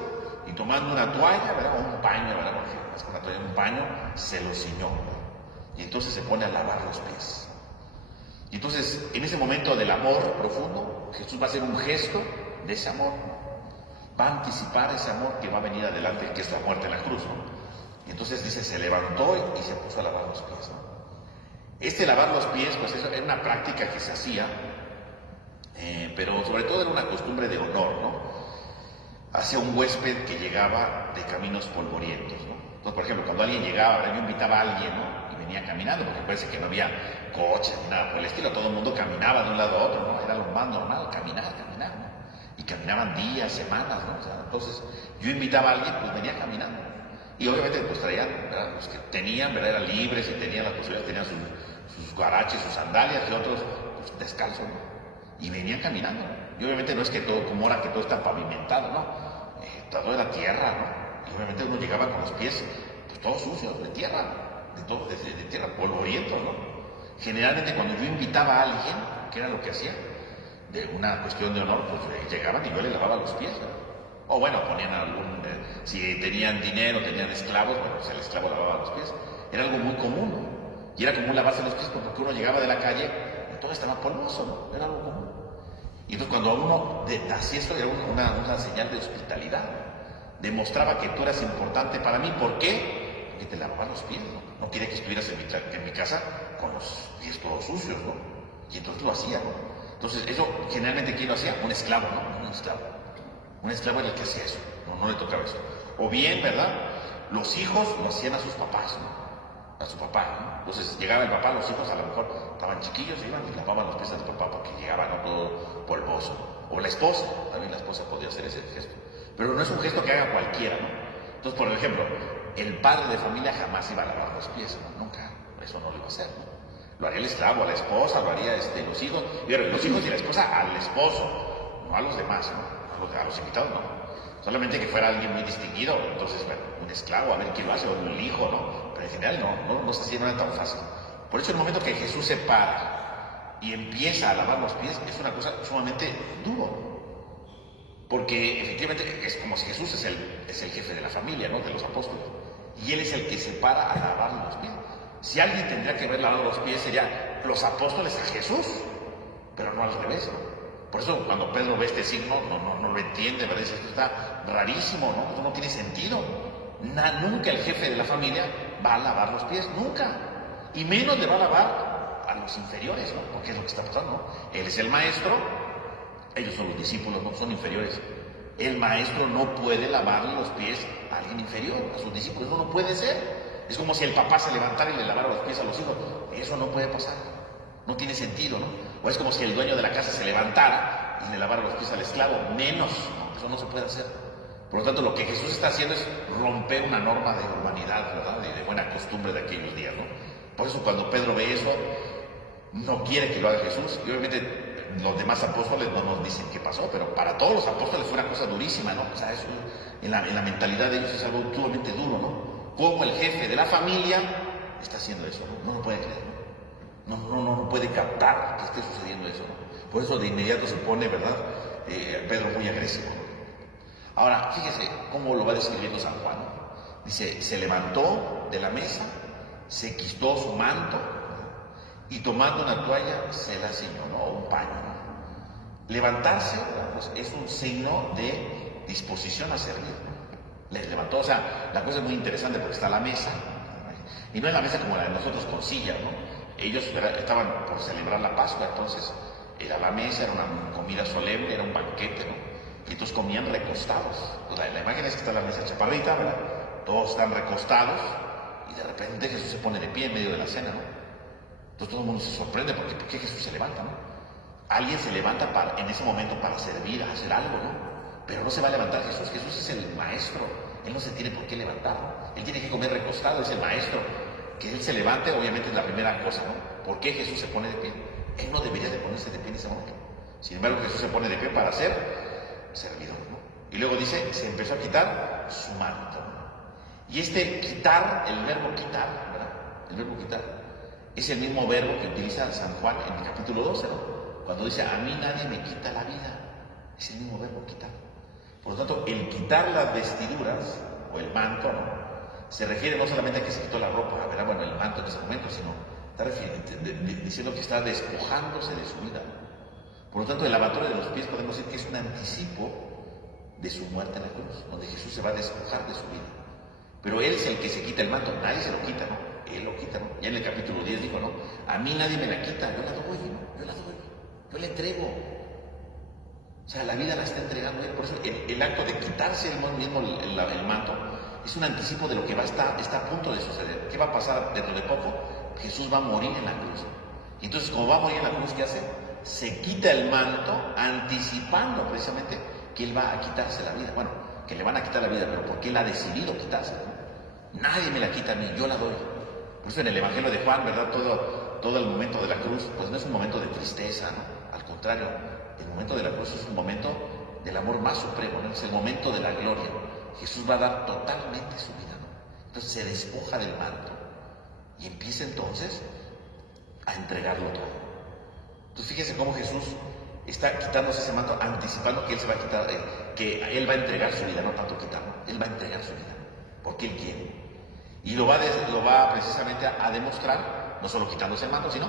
y tomando una toalla, ¿verdad? O un paño, ¿verdad? Porque más que una toalla, un paño, se lo ciñó, ¿no? Y entonces se pone a lavar los pies. Y entonces, en ese momento del amor profundo, Jesús va a hacer un gesto de ese amor. Va a anticipar ese amor que va a venir adelante, que es la muerte en la cruz, ¿no? Y entonces dice, se levantó y se puso a lavar los pies, ¿no? Este lavar los pies, pues eso era una práctica que se hacía, pero sobre todo era una costumbre de honor, ¿no? Hacia un huésped que llegaba de caminos polvorientos, ¿no? Entonces, por ejemplo, cuando alguien llegaba, yo invitaba a alguien, ¿no? Y venía caminando, porque parece que no había coches ni nada por el estilo, todo el mundo caminaba de un lado a otro, ¿no? Era lo más normal, caminar, ¿no? Y caminaban días, semanas, ¿no? O sea, entonces, yo invitaba a alguien, pues venía caminando. Y obviamente, pues traían, ¿verdad? Los que tenían, ¿verdad? Eran libres y tenían las posibilidades, tenían sus guaraches, sus sandalias, y otros, pues descalzos, ¿no? Y venían caminando. Y obviamente no es que todo, como ahora que todo está pavimentado, ¿no? Todo era tierra, ¿no? Y obviamente uno llegaba con los pies, pues todos sucios, de tierra, de tierra, polvorientos, ¿no? Generalmente cuando yo invitaba a alguien, ¿qué era lo que hacía? De una cuestión de honor, pues llegaban y yo le lavaba los pies, ¿no? O bueno, ponían si tenían dinero, tenían esclavos, bueno, pues el esclavo lavaba los pies. Era algo muy común, ¿no? Y era común lavarse los pies porque uno llegaba de la calle y todo estaba polvoso, ¿no? Era algo común. Y entonces cuando uno hacía esto era una señal de hospitalidad. Demostraba que tú eras importante para mí. ¿Por qué? Porque te lavaba los pies, ¿no? No quería que estuvieras en mi casa con los pies todos sucios, ¿no? Y entonces lo hacía, ¿no? Entonces eso generalmente ¿quién lo hacía? Un esclavo, ¿no? Un esclavo. Un esclavo era el que hacía eso, no le tocaba eso. O bien, ¿verdad? Los hijos lo hacían a sus papás, ¿no? A su papá, ¿no? Entonces llegaba el papá, los hijos a lo mejor estaban chiquillos, iban y lavaban los pies a su papá porque llegaba, ¿no?, todo polvoso. O la esposa, también la esposa podía hacer ese gesto. Pero no es un gesto que haga cualquiera, ¿no? Entonces, por ejemplo, el padre de familia jamás iba a lavar los pies, ¿no? Nunca, eso no lo iba a hacer, ¿no? Lo haría el esclavo, a la esposa, lo haría los hijos, pero los hijos y la esposa al esposo, no a los demás, ¿no? A los invitados, no. Solamente que fuera alguien muy distinguido, entonces, bueno, un esclavo, a ver quién lo hace, o un hijo, ¿no? Pero en general no se hacía nada tan fácil. Por eso el momento que Jesús se para y empieza a lavar los pies es una cosa sumamente duro. Porque efectivamente es como si Jesús es el jefe de la familia, ¿no?, de los apóstoles. Y él es el que se para a lavar los pies. Si alguien tendría que haber lavado los pies sería los apóstoles a Jesús, pero no al revés, ¿no? Por eso cuando Pedro ve este signo no lo entiende, ¿verdad? Dice, esto está rarísimo, ¿no? Esto no tiene sentido. Nunca el jefe de la familia va a lavar los pies, nunca. Y menos le va a lavar a los inferiores, ¿no? Porque es lo que está pasando, ¿no? Él es el maestro, ellos son los discípulos, no son inferiores. El maestro no puede lavarle los pies a alguien inferior, a sus discípulos, eso no puede ser. Es como si el papá se levantara y le lavara los pies a los hijos. Eso no puede pasar. No tiene sentido, ¿no? O es como si el dueño de la casa se levantara y le lavara los pies al esclavo. Menos, ¿no? Eso no se puede hacer. Por lo tanto, lo que Jesús está haciendo es romper una norma de humanidad, ¿verdad? De buena costumbre de aquellos días, ¿no? Por eso cuando Pedro ve eso, no quiere que lo haga Jesús. Y obviamente los demás apóstoles no nos dicen qué pasó, pero para todos los apóstoles fue una cosa durísima, ¿no? O sea, eso, en la mentalidad de ellos es algo sumamente duro, ¿no? Como el jefe de la familia está haciendo eso, ¿no? No lo puede creer, ¿no? No puede captar que esté sucediendo eso, ¿no? Por eso de inmediato se pone, ¿verdad? Pedro muy agresivo. Ahora, fíjese cómo lo va describiendo San Juan. Dice, se levantó de la mesa, se quitó su manto y tomando una toalla se la ciñó, ¿no? O un paño, ¿no? Levantarse, pues, es un signo de disposición a servir, ¿no? Les levantó, o sea, la cosa es muy interesante porque está la mesa, y no es la mesa como la de nosotros con sillas, ¿no? Ellos estaban por celebrar la Pascua, entonces era la mesa, era una comida solemne, era un banquete, ¿no? Y entonces comían recostados. Pues la imagen es que está la mesa chaparrita, ¿verdad? Todos están recostados y de repente Jesús se pone de pie en medio de la cena, ¿no? Entonces todo el mundo se sorprende porque ¿por qué Jesús se levanta, no? Alguien se levanta en ese momento para servir, hacer algo, ¿no? Pero no se va a levantar Jesús. Jesús es el maestro. Él no se tiene por qué levantar, ¿no? Él tiene que comer recostado, es el maestro. Que él se levante, obviamente, es la primera cosa, ¿no? ¿Por qué Jesús se pone de pie? Él no debería de ponerse de pie en ese momento. Sin embargo, Jesús se pone de pie para ser servidor, ¿no? Y luego dice, se empezó a quitar su manto, ¿no? Y este quitar, el verbo quitar, ¿verdad? El verbo quitar es el mismo verbo que utiliza San Juan en el capítulo 12, ¿no? Cuando dice, a mí nadie me quita la vida. Es el mismo verbo, quitar. Por lo tanto, el quitar las vestiduras, o el manto, ¿no?, se refiere no solamente a que se quitó la ropa, ¿verdad? Bueno, el manto en ese momento, sino está diciendo que está despojándose de su vida. Por lo tanto, el lavatorio de los pies podemos decir que es un anticipo de su muerte en la cruz, donde Jesús se va a despojar de su vida. Pero Él es el que se quita el manto, nadie se lo quita, ¿no? Él lo quita, ¿no? Ya en el capítulo 10 dijo, ¿no? A mí nadie me la quita, yo la doy, ¿no? Yo la doy, yo la entrego. O sea, la vida la está entregando Él. Por eso el acto de quitarse el manto es un anticipo de lo que está a punto de suceder. ¿Qué va a pasar dentro de poco? Jesús va a morir en la cruz. Y entonces, como va a morir en la cruz, ¿qué hace? Se quita el manto anticipando precisamente que Él va a quitarse la vida. Bueno, que le van a quitar la vida, pero porque Él ha decidido quitársela, ¿no? Nadie me la quita a mí, yo la doy. Por eso en el Evangelio de Juan, ¿verdad? Todo el momento de la cruz, pues no es un momento de tristeza, ¿no? Al contrario, el momento de la cruz es un momento del amor más supremo, ¿no? Es el momento de la gloria. Jesús va a dar totalmente su vida, ¿no? Entonces se despoja del manto y empieza entonces a entregarlo todo. Entonces fíjense cómo Jesús está quitándose ese manto, anticipando que Él se va a quitar, que Él va a entregar su vida, no tanto quitarlo, Él va a entregar su vida, porque Él quiere. Y lo va precisamente a demostrar, no solo quitándose el manto, sino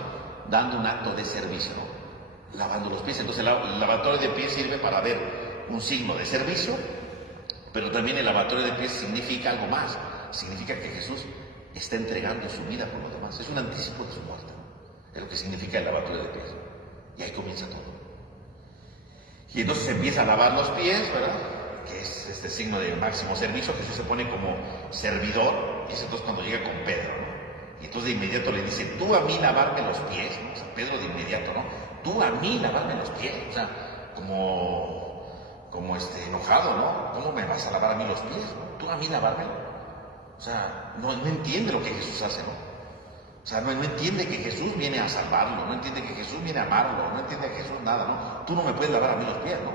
dando un acto de servicio, ¿no? lavando los pies. Entonces el lavatorio de pies sirve para ver un signo de servicio, pero también el lavatorio de pies significa algo más. Significa que Jesús está entregando su vida por los demás. Es un anticipo de su muerte, ¿no? Es lo que significa el lavatorio de pies. Y ahí comienza todo. Y entonces empieza a lavar los pies, ¿verdad? Que es este signo de máximo servicio. Jesús se pone como servidor, y es entonces cuando llega con Pedro, ¿no? Y entonces de inmediato le dice, tú a mí lavarme los pies, ¿no? O sea, Pedro de inmediato, ¿no? Tú a mí lavarme los pies, o sea, como enojado, ¿no? ¿Cómo me vas a lavar a mí los pies, ¿no? Tú a mí lavármelo. O sea, no entiende lo que Jesús hace, ¿no? O sea, no entiende que Jesús viene a salvarlo, no entiende que Jesús viene a amarlo, no entiende que Jesús nada, ¿no? Tú no me puedes lavar a mí los pies, ¿no?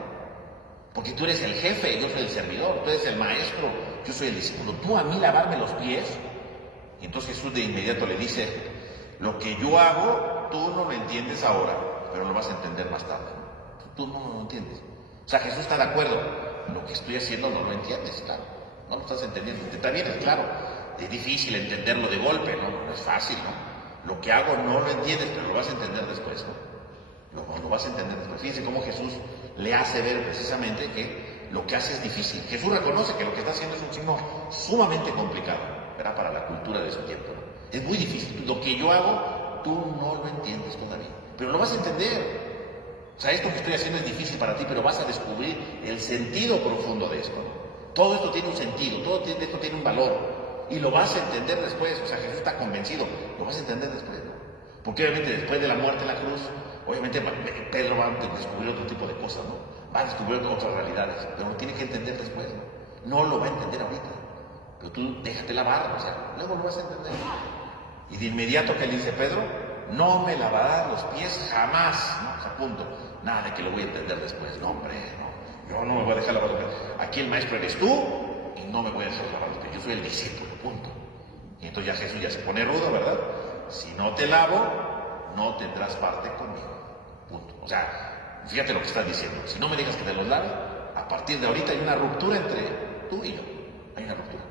Porque tú eres el jefe, yo soy el servidor, tú eres el maestro, yo soy el discípulo. Tú a mí lavarme los pies. Y entonces Jesús de inmediato le dice, lo que yo hago, tú no lo entiendes ahora, pero lo vas a entender más tarde, ¿no? Tú no lo entiendes. O sea, Jesús está de acuerdo, lo que estoy haciendo no lo entiendes, claro, no lo estás entendiendo. También es claro, es difícil entenderlo de golpe, ¿no? No es fácil, ¿no? Lo que hago no lo entiendes, pero lo vas a entender después, ¿no? Lo vas a entender después. Fíjense cómo Jesús le hace ver precisamente que lo que hace es difícil. Jesús reconoce que lo que está haciendo es un signo sumamente complicado, ¿verdad? Para la cultura de su tiempo, ¿no? Es muy difícil. Lo que yo hago, tú no lo entiendes todavía, pero lo vas a entender. O sea, esto que estoy haciendo es difícil para ti, pero vas a descubrir el sentido profundo de esto, ¿no? Todo esto tiene un sentido, todo esto tiene un valor, y lo vas a entender después. O sea, Jesús está convencido, lo vas a entender después, ¿no? Porque obviamente después de la muerte en la cruz, obviamente Pedro va a descubrir otro tipo de cosas, ¿no? Va a descubrir otras realidades, pero lo tiene que entender después, ¿no? No lo va a entender ahorita, pero tú déjate lavar, o sea, luego lo vas a entender. Y de inmediato que le dice Pedro, no me lavarás los pies jamás, ¿no? O sea, punto. Nada de que lo voy a entender después. No, hombre, no. Yo no me voy a dejar lavar los pies. Aquí el maestro eres tú y no me voy a dejar lavar los pies. Yo soy el discípulo, punto. Y entonces ya Jesús ya se pone rudo, ¿verdad? Si no te lavo, no tendrás parte conmigo. Punto. O sea, fíjate lo que estás diciendo. Si no me dejas que te los lave, a partir de ahorita hay una ruptura entre tú y yo. Hay una ruptura.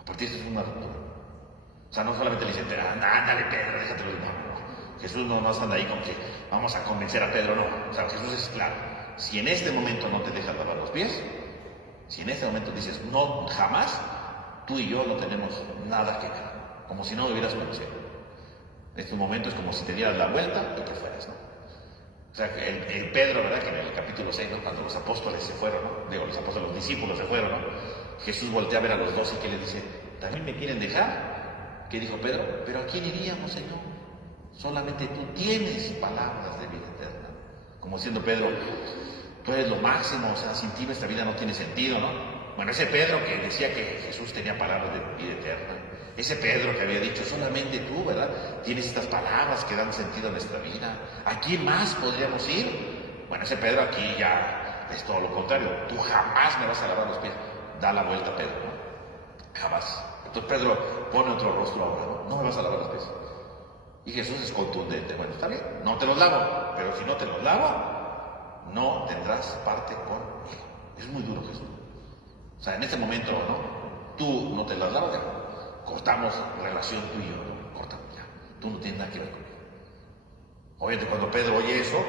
A partir de eso es una ruptura. O sea, no solamente le dicen, ándale Pedro, déjatelo. No. Jesús no anda ahí con que vamos a convencer a Pedro, no. O sea, Jesús es claro. Si en este momento no te dejas lavar los pies, si en este momento dices, no, jamás, tú y yo no tenemos nada que ver. Como si no lo hubieras conocido. En estos momentos es como si te dieras la vuelta y te fueras, ¿no? O sea, el Pedro, ¿verdad? Que en el capítulo 6, ¿no? Cuando los apóstoles se fueron, ¿no? Digo, los discípulos se fueron, ¿no? Jesús voltea a ver a los dos y que le dice, ¿también me quieren dejar? ¿Qué dijo Pedro? ¿Pero a quién iríamos, Señor? Solamente tú tienes palabras de vida eterna. Como diciendo Pedro, tú eres lo máximo, o sea, sin ti nuestra vida no tiene sentido, ¿no? Bueno, ese Pedro que decía que Jesús tenía palabras de vida eterna, ese Pedro que había dicho, solamente tú, ¿verdad? Tienes estas palabras que dan sentido a nuestra vida. ¿A quién más podríamos ir? Bueno, ese Pedro aquí ya es todo lo contrario. Tú jamás me vas a lavar los pies. Da la vuelta, Pedro, ¿no? Jamás. Entonces Pedro pone otro rostro ahora, ¿no? No me vas a lavar los pies. Y Jesús es contundente. Bueno, está bien, no te los lavo, pero si no te los lavo, no tendrás parte conmigo. Es muy duro, Jesús. O sea, en este momento, ¿no? Tú no te las lavas, ya. Cortamos relación tú y yo, ¿no? Cortamos ya. Tú no tienes nada que ver conmigo. Obviamente cuando Pedro oye eso,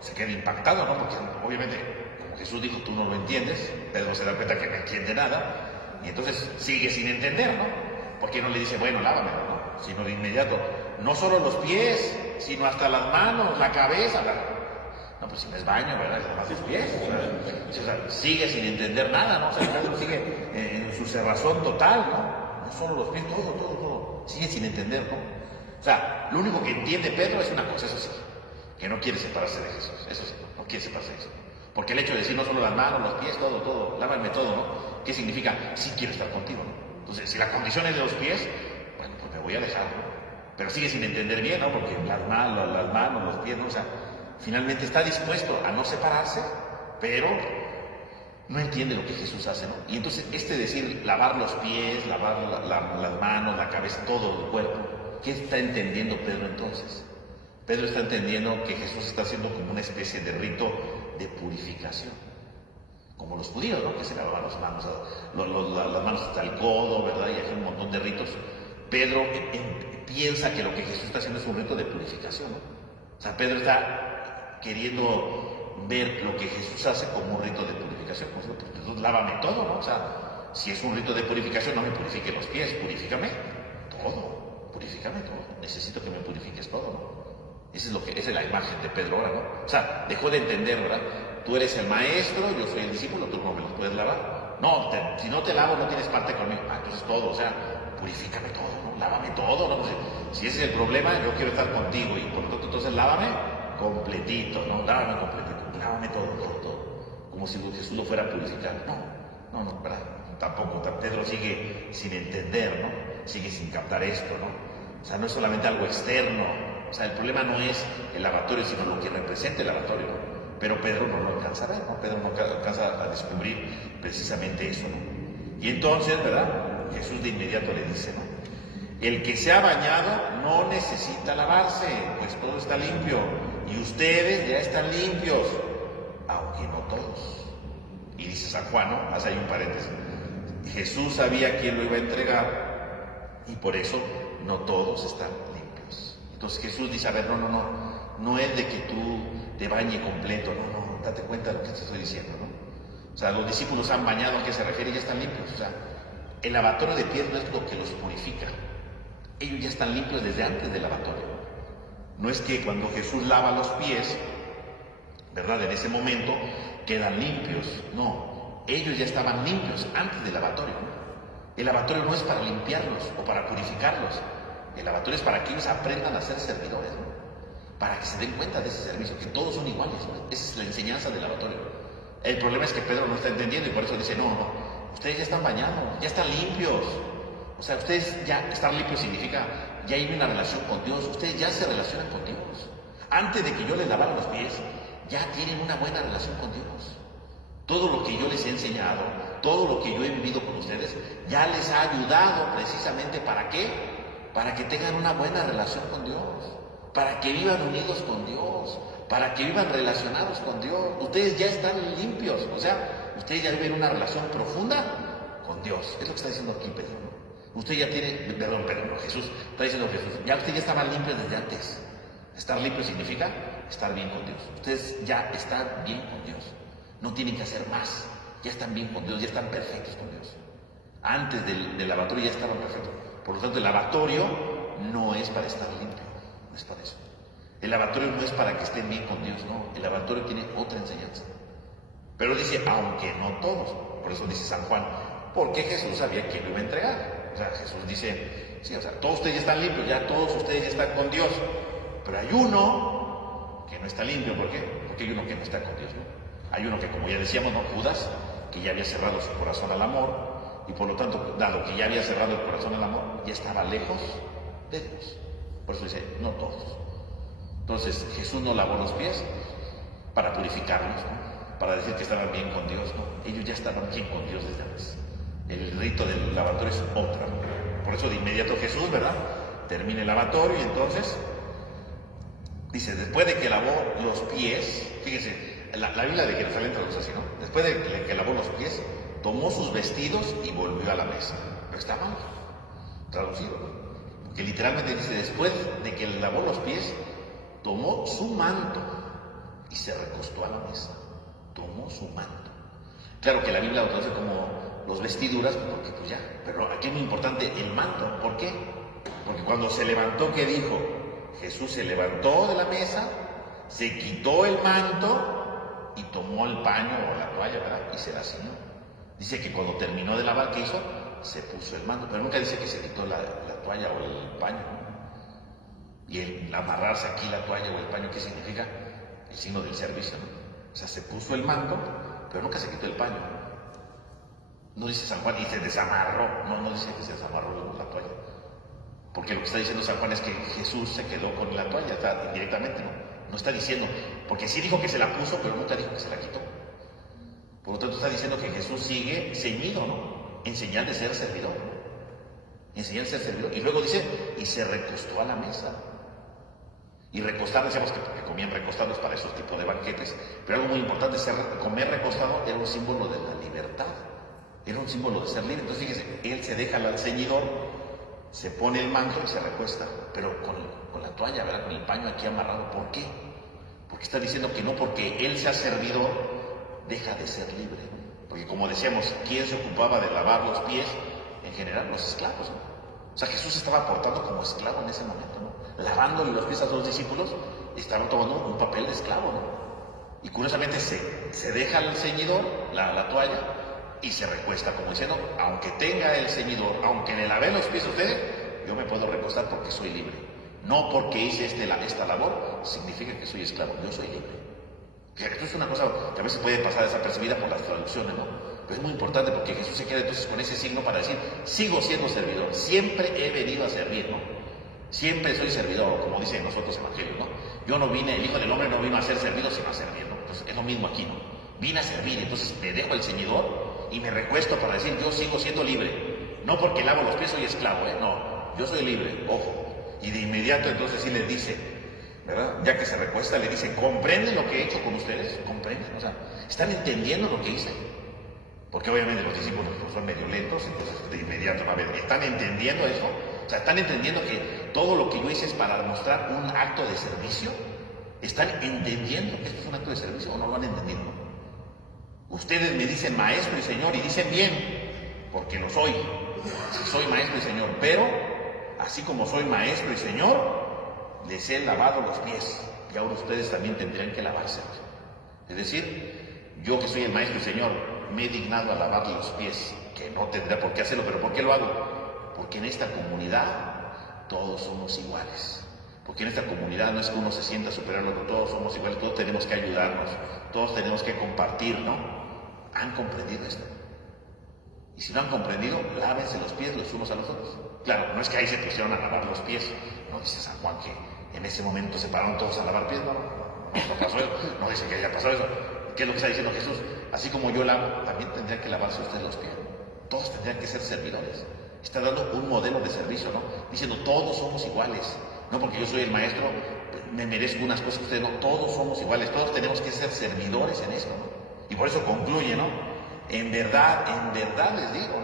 se queda impactado, ¿no? Porque obviamente, como Jesús dijo, tú no lo entiendes. Pedro se da cuenta que no entiende nada. Y entonces sigue sin entender, ¿no? Porque no le dice, bueno, lávamelo, ¿no? Sino de inmediato, no solo los pies, sino hasta las manos, la cabeza. No, pues si no es baño, ¿verdad? Además los pies. O sea, sigue sin entender nada, ¿no? O sea, Pedro sigue en su cerrazón total, ¿no? No solo los pies, todo. Sigue sin entender, ¿no? O sea, lo único que entiende Pedro es una cosa, eso sí, que no quiere separarse de Jesús. Eso sí, no quiere separarse de Jesús. Porque el hecho de decir no solo las manos, los pies, todo, lávame todo, ¿no? ¿Qué significa? Sí quiero estar contigo, ¿no? Entonces, si la condición es de los pies, bueno, pues me voy a dejar, ¿no? Pero sigue sin entender bien, ¿no? Porque las manos, los pies, ¿no? O sea, finalmente está dispuesto a no separarse, pero no entiende lo que Jesús hace, ¿no? Y entonces decir lavar los pies, lavar las manos, la cabeza, todo el cuerpo, ¿qué está entendiendo Pedro entonces? Pedro está entendiendo que Jesús está haciendo como una especie de rito de purificación, como los judíos, ¿no? Que se lavaban las manos, las manos hasta el codo, ¿verdad? Y hay un montón de ritos. Pedro piensa que lo que Jesús está haciendo es un rito de purificación, ¿no? O sea, Pedro está queriendo ver lo que Jesús hace como un rito de purificación. Pues, entonces lávame todo, ¿no? O sea, si es un rito de purificación, no me purifique los pies, purifícame todo, purifícame todo. Necesito que me purifiques todo, ¿no? Esa es la imagen de Pedro ahora, ¿no? O sea, dejó de entender, ¿verdad? Tú eres el maestro, yo soy el discípulo, tú no me los puedes lavar. No, si no te lavo, no tienes parte conmigo. Entonces todo, o sea, purifícame todo, ¿no? Lávame todo, ¿no? Si ese es el problema, yo quiero estar contigo y por lo tanto, entonces lávame completito, ¿no? Lávame completito, lávame todo, todo, todo. Como si Jesús lo fuera a purificar. No, ¿verdad? Tampoco, Pedro sigue sin entender, ¿no? Sigue sin captar esto, ¿no? O sea, no es solamente algo externo. O sea, el problema no es el lavatorio, sino lo que representa el lavatorio, ¿no? Pero Pedro no lo alcanza a ver, ¿no? Pedro no alcanza a descubrir precisamente eso, ¿no? Y entonces, ¿verdad? Jesús de inmediato le dice, ¿no? El que se ha bañado no necesita lavarse, pues todo está limpio. Y ustedes ya están limpios, aunque no todos. Y dice San Juan, ¿no? Hace ahí un paréntesis. Jesús sabía quién lo iba a entregar y por eso no todos están limpios. Entonces Jesús dice, a ver, no es de que tú te bañes completo, no, date cuenta de lo que te estoy diciendo, ¿no? O sea, los discípulos han bañado, ¿a qué se refiere? Ya están limpios. O sea, el lavatorio de pies no es lo que los purifica. Ellos ya están limpios desde antes del lavatorio. No es que cuando Jesús lava los pies, ¿verdad? En ese momento quedan limpios. No, ellos ya estaban limpios antes del lavatorio, ¿no? El lavatorio no es para limpiarlos o para purificarlos. El lavatorio es para que ellos aprendan a ser servidores, ¿no? Para que se den cuenta de ese servicio, que todos son iguales, ¿no? Esa es la enseñanza del lavatorio. El problema es que Pedro no está entendiendo y por eso dice, no, ustedes ya están bañados, ya están limpios. O sea, ustedes ya estar limpios significa ya hay una relación con Dios, ustedes ya se relacionan con Dios. Antes de que yo les lavara los pies, ya tienen una buena relación con Dios. Todo lo que yo les he enseñado, todo lo que yo he vivido con ustedes, ya les ha ayudado precisamente ¿para qué? Para que tengan una buena relación con Dios, para que vivan unidos con Dios, para que vivan relacionados con Dios. Ustedes ya están limpios, o sea, ustedes ya viven una relación profunda con Dios. Es lo que está diciendo aquí Pedro, ¿no? Usted ya tiene, perdón, Jesús, está diciendo Jesús, ya usted ya estaba limpio desde antes. Estar limpio significa estar bien con Dios. Ustedes ya están bien con Dios. No tienen que hacer más. Ya están bien con Dios, ya están perfectos con Dios. Antes del lavatorio ya estaban perfectos. Por lo tanto, el lavatorio no es para estar limpio, no es para eso. El lavatorio no es para que estén bien con Dios, no. El lavatorio tiene otra enseñanza. Pero dice, aunque no todos. Por eso dice San Juan, porque Jesús sabía quién lo iba a entregar. O sea, Jesús dice, sí, o sea, todos ustedes ya están limpios, ya todos ustedes ya están con Dios. Pero hay uno que no está limpio, ¿por qué? Porque hay uno que no está con Dios, ¿no? Hay uno que, como ya decíamos, ¿no? Judas, que ya había cerrado su corazón al amor, y por lo tanto, dado que ya había cerrado el corazón al amor, ya estaba lejos de Dios. Por eso dice, no todos. Entonces, Jesús no lavó los pies para purificarlos, ¿no? Para decir que estaban bien con Dios, ¿no? Ellos ya estaban bien con Dios desde antes. El rito del lavatorio es otra, ¿no? Por eso de inmediato Jesús, ¿verdad? Termina el lavatorio y entonces dice, después de que lavó los pies, fíjense, la Biblia de Jerusalén traduce así, ¿no? Después de que lavó los pies, tomó sus vestidos y volvió a la mesa. Pero está mal traducido, ¿no? Que literalmente dice, después de que lavó los pies, tomó su manto y se recostó a la mesa. Tomó su manto. Claro que la Biblia lo traduce como los vestiduras, porque pues ya, pero aquí es muy importante el manto. ¿Por qué? Porque cuando se levantó, ¿qué dijo? Jesús se levantó de la mesa, se quitó el manto y tomó el paño o la toalla, ¿verdad? Y se la ciñó. Dice que cuando terminó de lavar, ¿qué hizo? Se puso el manto, pero nunca dice que se quitó la toalla o el paño, ¿no? Y el amarrarse aquí la toalla o el paño, ¿qué significa? El signo del servicio, ¿no? O sea, se puso el manto, pero nunca se quitó el paño. No dice San Juan y se desamarró, no dice que se desamarró la toalla. Porque lo que está diciendo San Juan es que Jesús se quedó con la toalla, está indirectamente, ¿no? No está diciendo, porque sí dijo que se la puso, pero nunca dijo que se la quitó. Por lo tanto está diciendo que Jesús sigue ceñido, ¿no? En señal de ser servidor, ¿no? En señal de ser servidor. Y luego dice, y se recostó a la mesa. Y recostar, decíamos que porque comían recostados para esos tipos de banquetes, pero algo muy importante, comer recostado era un símbolo de la libertad. Era un símbolo de ser libre. Entonces fíjese, él se deja al ceñidor, se pone el manto y se recuesta, pero con la toalla, ¿verdad? Con el paño aquí amarrado. ¿Por qué? Porque está diciendo que no porque él sea servidor, deja de ser libre. Porque como decíamos, ¿quién se ocupaba de lavar los pies? En general, los esclavos, ¿no? O sea, Jesús estaba portando como esclavo en ese momento, ¿no? Lavándole los pies a los discípulos, estaban tomando un papel de esclavo, ¿no? Y curiosamente se deja el ceñidor, la toalla, y se recuesta como diciendo, aunque tenga el ceñidor, aunque le lavé los pies a ustedes, yo me puedo recostar porque soy libre. No porque hice esta labor, significa que soy esclavo, yo soy libre. Esto es una cosa que a veces puede pasar desapercibida por las traducciones, ¿no? Pero es muy importante porque Jesús se queda entonces con ese signo para decir, sigo siendo servidor, siempre he venido a servir, ¿no? Siempre soy servidor, como dicen los otros evangelios, ¿no? Yo no vine, el Hijo del Hombre no vino a ser servido, sino a servir, ¿no? Entonces es lo mismo aquí, ¿no? Vine a servir, entonces me dejo el ceñidor y me recuesto para decir, yo sigo siendo libre. No porque lavo los pies soy esclavo, ¿eh? No, yo soy libre, ojo. Y de inmediato entonces sí les dice, ¿verdad? Ya que se recuesta, le dice, ¿comprenden lo que he hecho con ustedes? ¿Comprenden? O sea, ¿están entendiendo lo que hice? Porque obviamente los discípulos pues, son medio lentos, entonces de inmediato, a ver, ¿están entendiendo eso? O sea, ¿están entendiendo que todo lo que yo hice es para mostrar un acto de servicio? ¿Están entendiendo que esto es un acto de servicio o no lo han entendido? Ustedes me dicen maestro y señor y dicen bien, porque lo soy, si soy maestro y señor, pero así como soy maestro y señor, les he lavado los pies y ahora ustedes también tendrían que lavarse. Es decir, yo que soy el maestro y señor, me he dignado a lavar los pies, que no tendría por qué hacerlo, pero ¿por qué lo hago? Porque en esta comunidad todos somos iguales. Porque en esta comunidad no es que uno se sienta superior al otro, todos somos iguales, todos tenemos que ayudarnos, todos tenemos que compartir, ¿no? ¿Han comprendido esto? Y si no han comprendido, lávense los pies los unos a los otros. Claro, no es que ahí se pusieron a lavar los pies, no dice San Juan que en ese momento se pararon todos a lavar pies, no pasó eso, no dice que haya pasado eso. ¿Qué es lo que está diciendo Jesús? Así como yo lavo, también tendrían que lavarse ustedes los pies. Todos tendrían que ser servidores. Está dando un modelo de servicio, ¿no? Diciendo, todos somos iguales. No porque yo soy el maestro, me merezco unas cosas que ustedes no. Todos somos iguales, todos tenemos que ser servidores en esto, ¿no? Y por eso concluye, ¿no? En verdad les digo,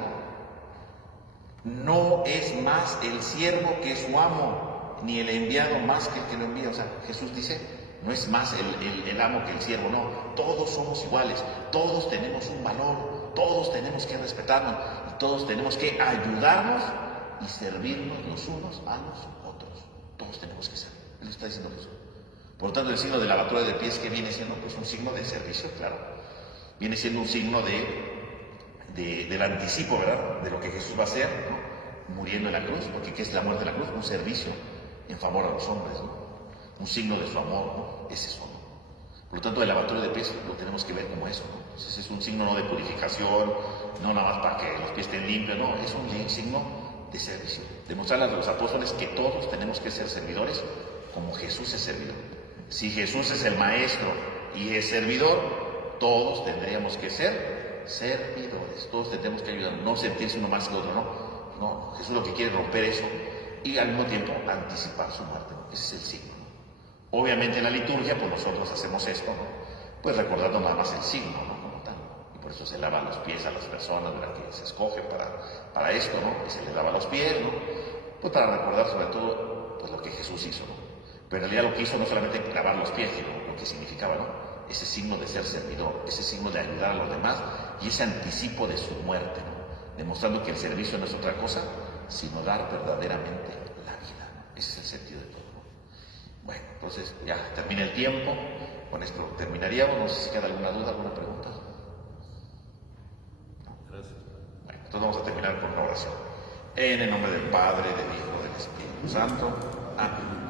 ¿no? No es más el siervo que su amo, ni el enviado más que el que lo envía. O sea, Jesús dice, no es más el amo que el siervo, no. Todos somos iguales, todos tenemos un valor, todos tenemos que respetarnos y todos tenemos que ayudarnos y servirnos los unos a los otros. Todos tenemos que ser. Él está diciendo eso. Por lo tanto, el signo de lavatura de pies, que viene siendo pues un signo de servicio, claro. Viene siendo un signo del anticipo, ¿verdad? De lo que Jesús va a hacer, ¿no? Muriendo en la cruz, porque ¿qué es la muerte de la cruz? Un servicio en favor a los hombres, ¿no? Un signo de su amor, ¿no? Es eso, ¿no? Por lo tanto, el lavatorio de pies lo tenemos que ver como eso, ¿no? Entonces es un signo no de purificación, no nada más para que los pies estén limpios, no, es un signo de servicio. Demostrarle a los apóstoles que todos tenemos que ser servidores como Jesús es servidor. Si Jesús es el maestro y es servidor, todos tendríamos que ser servidores, todos tendríamos que ayudar, no sentirse uno más que otro, ¿no? No, Jesús lo que quiere es romper eso y al mismo tiempo anticipar su muerte, ¿no? Ese es el signo, ¿no? Obviamente en la liturgia, pues nosotros hacemos esto, ¿no? Pues recordando nada más el signo, ¿no? Y por eso se lava los pies a las personas, ¿verdad? Que se escoge para esto, ¿no? Que se les lava los pies, ¿no? Pues para recordar sobre todo pues, lo que Jesús hizo, ¿no? Pero en realidad lo que hizo no solamente lavar los pies, sino lo que significaba, ¿no? Ese signo de ser servidor, ese signo de ayudar a los demás y ese anticipo de su muerte, ¿no? Demostrando que el servicio no es otra cosa, sino dar verdaderamente la vida, ¿no? Ese es el sentido de todo, ¿no? Bueno, entonces ya termina el tiempo, con esto terminaríamos, no sé si queda alguna duda, alguna pregunta. No. Gracias. Bueno, entonces vamos a terminar con una oración. En el nombre del Padre, del Hijo, del Espíritu Santo. Amén.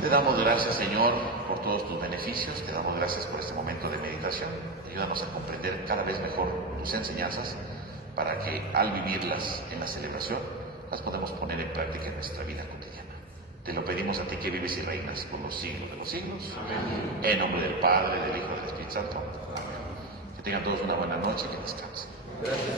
Te damos gracias, Señor, por todos tus beneficios, te damos gracias por este momento de meditación. Ayúdanos a comprender cada vez mejor tus enseñanzas para que al vivirlas en la celebración las podamos poner en práctica en nuestra vida cotidiana. Te lo pedimos a ti que vives y reinas por los siglos de los siglos. Amén. En nombre del Padre, del Hijo y del Espíritu Santo. Amén. Que tengan todos una buena noche y que descansen. Gracias.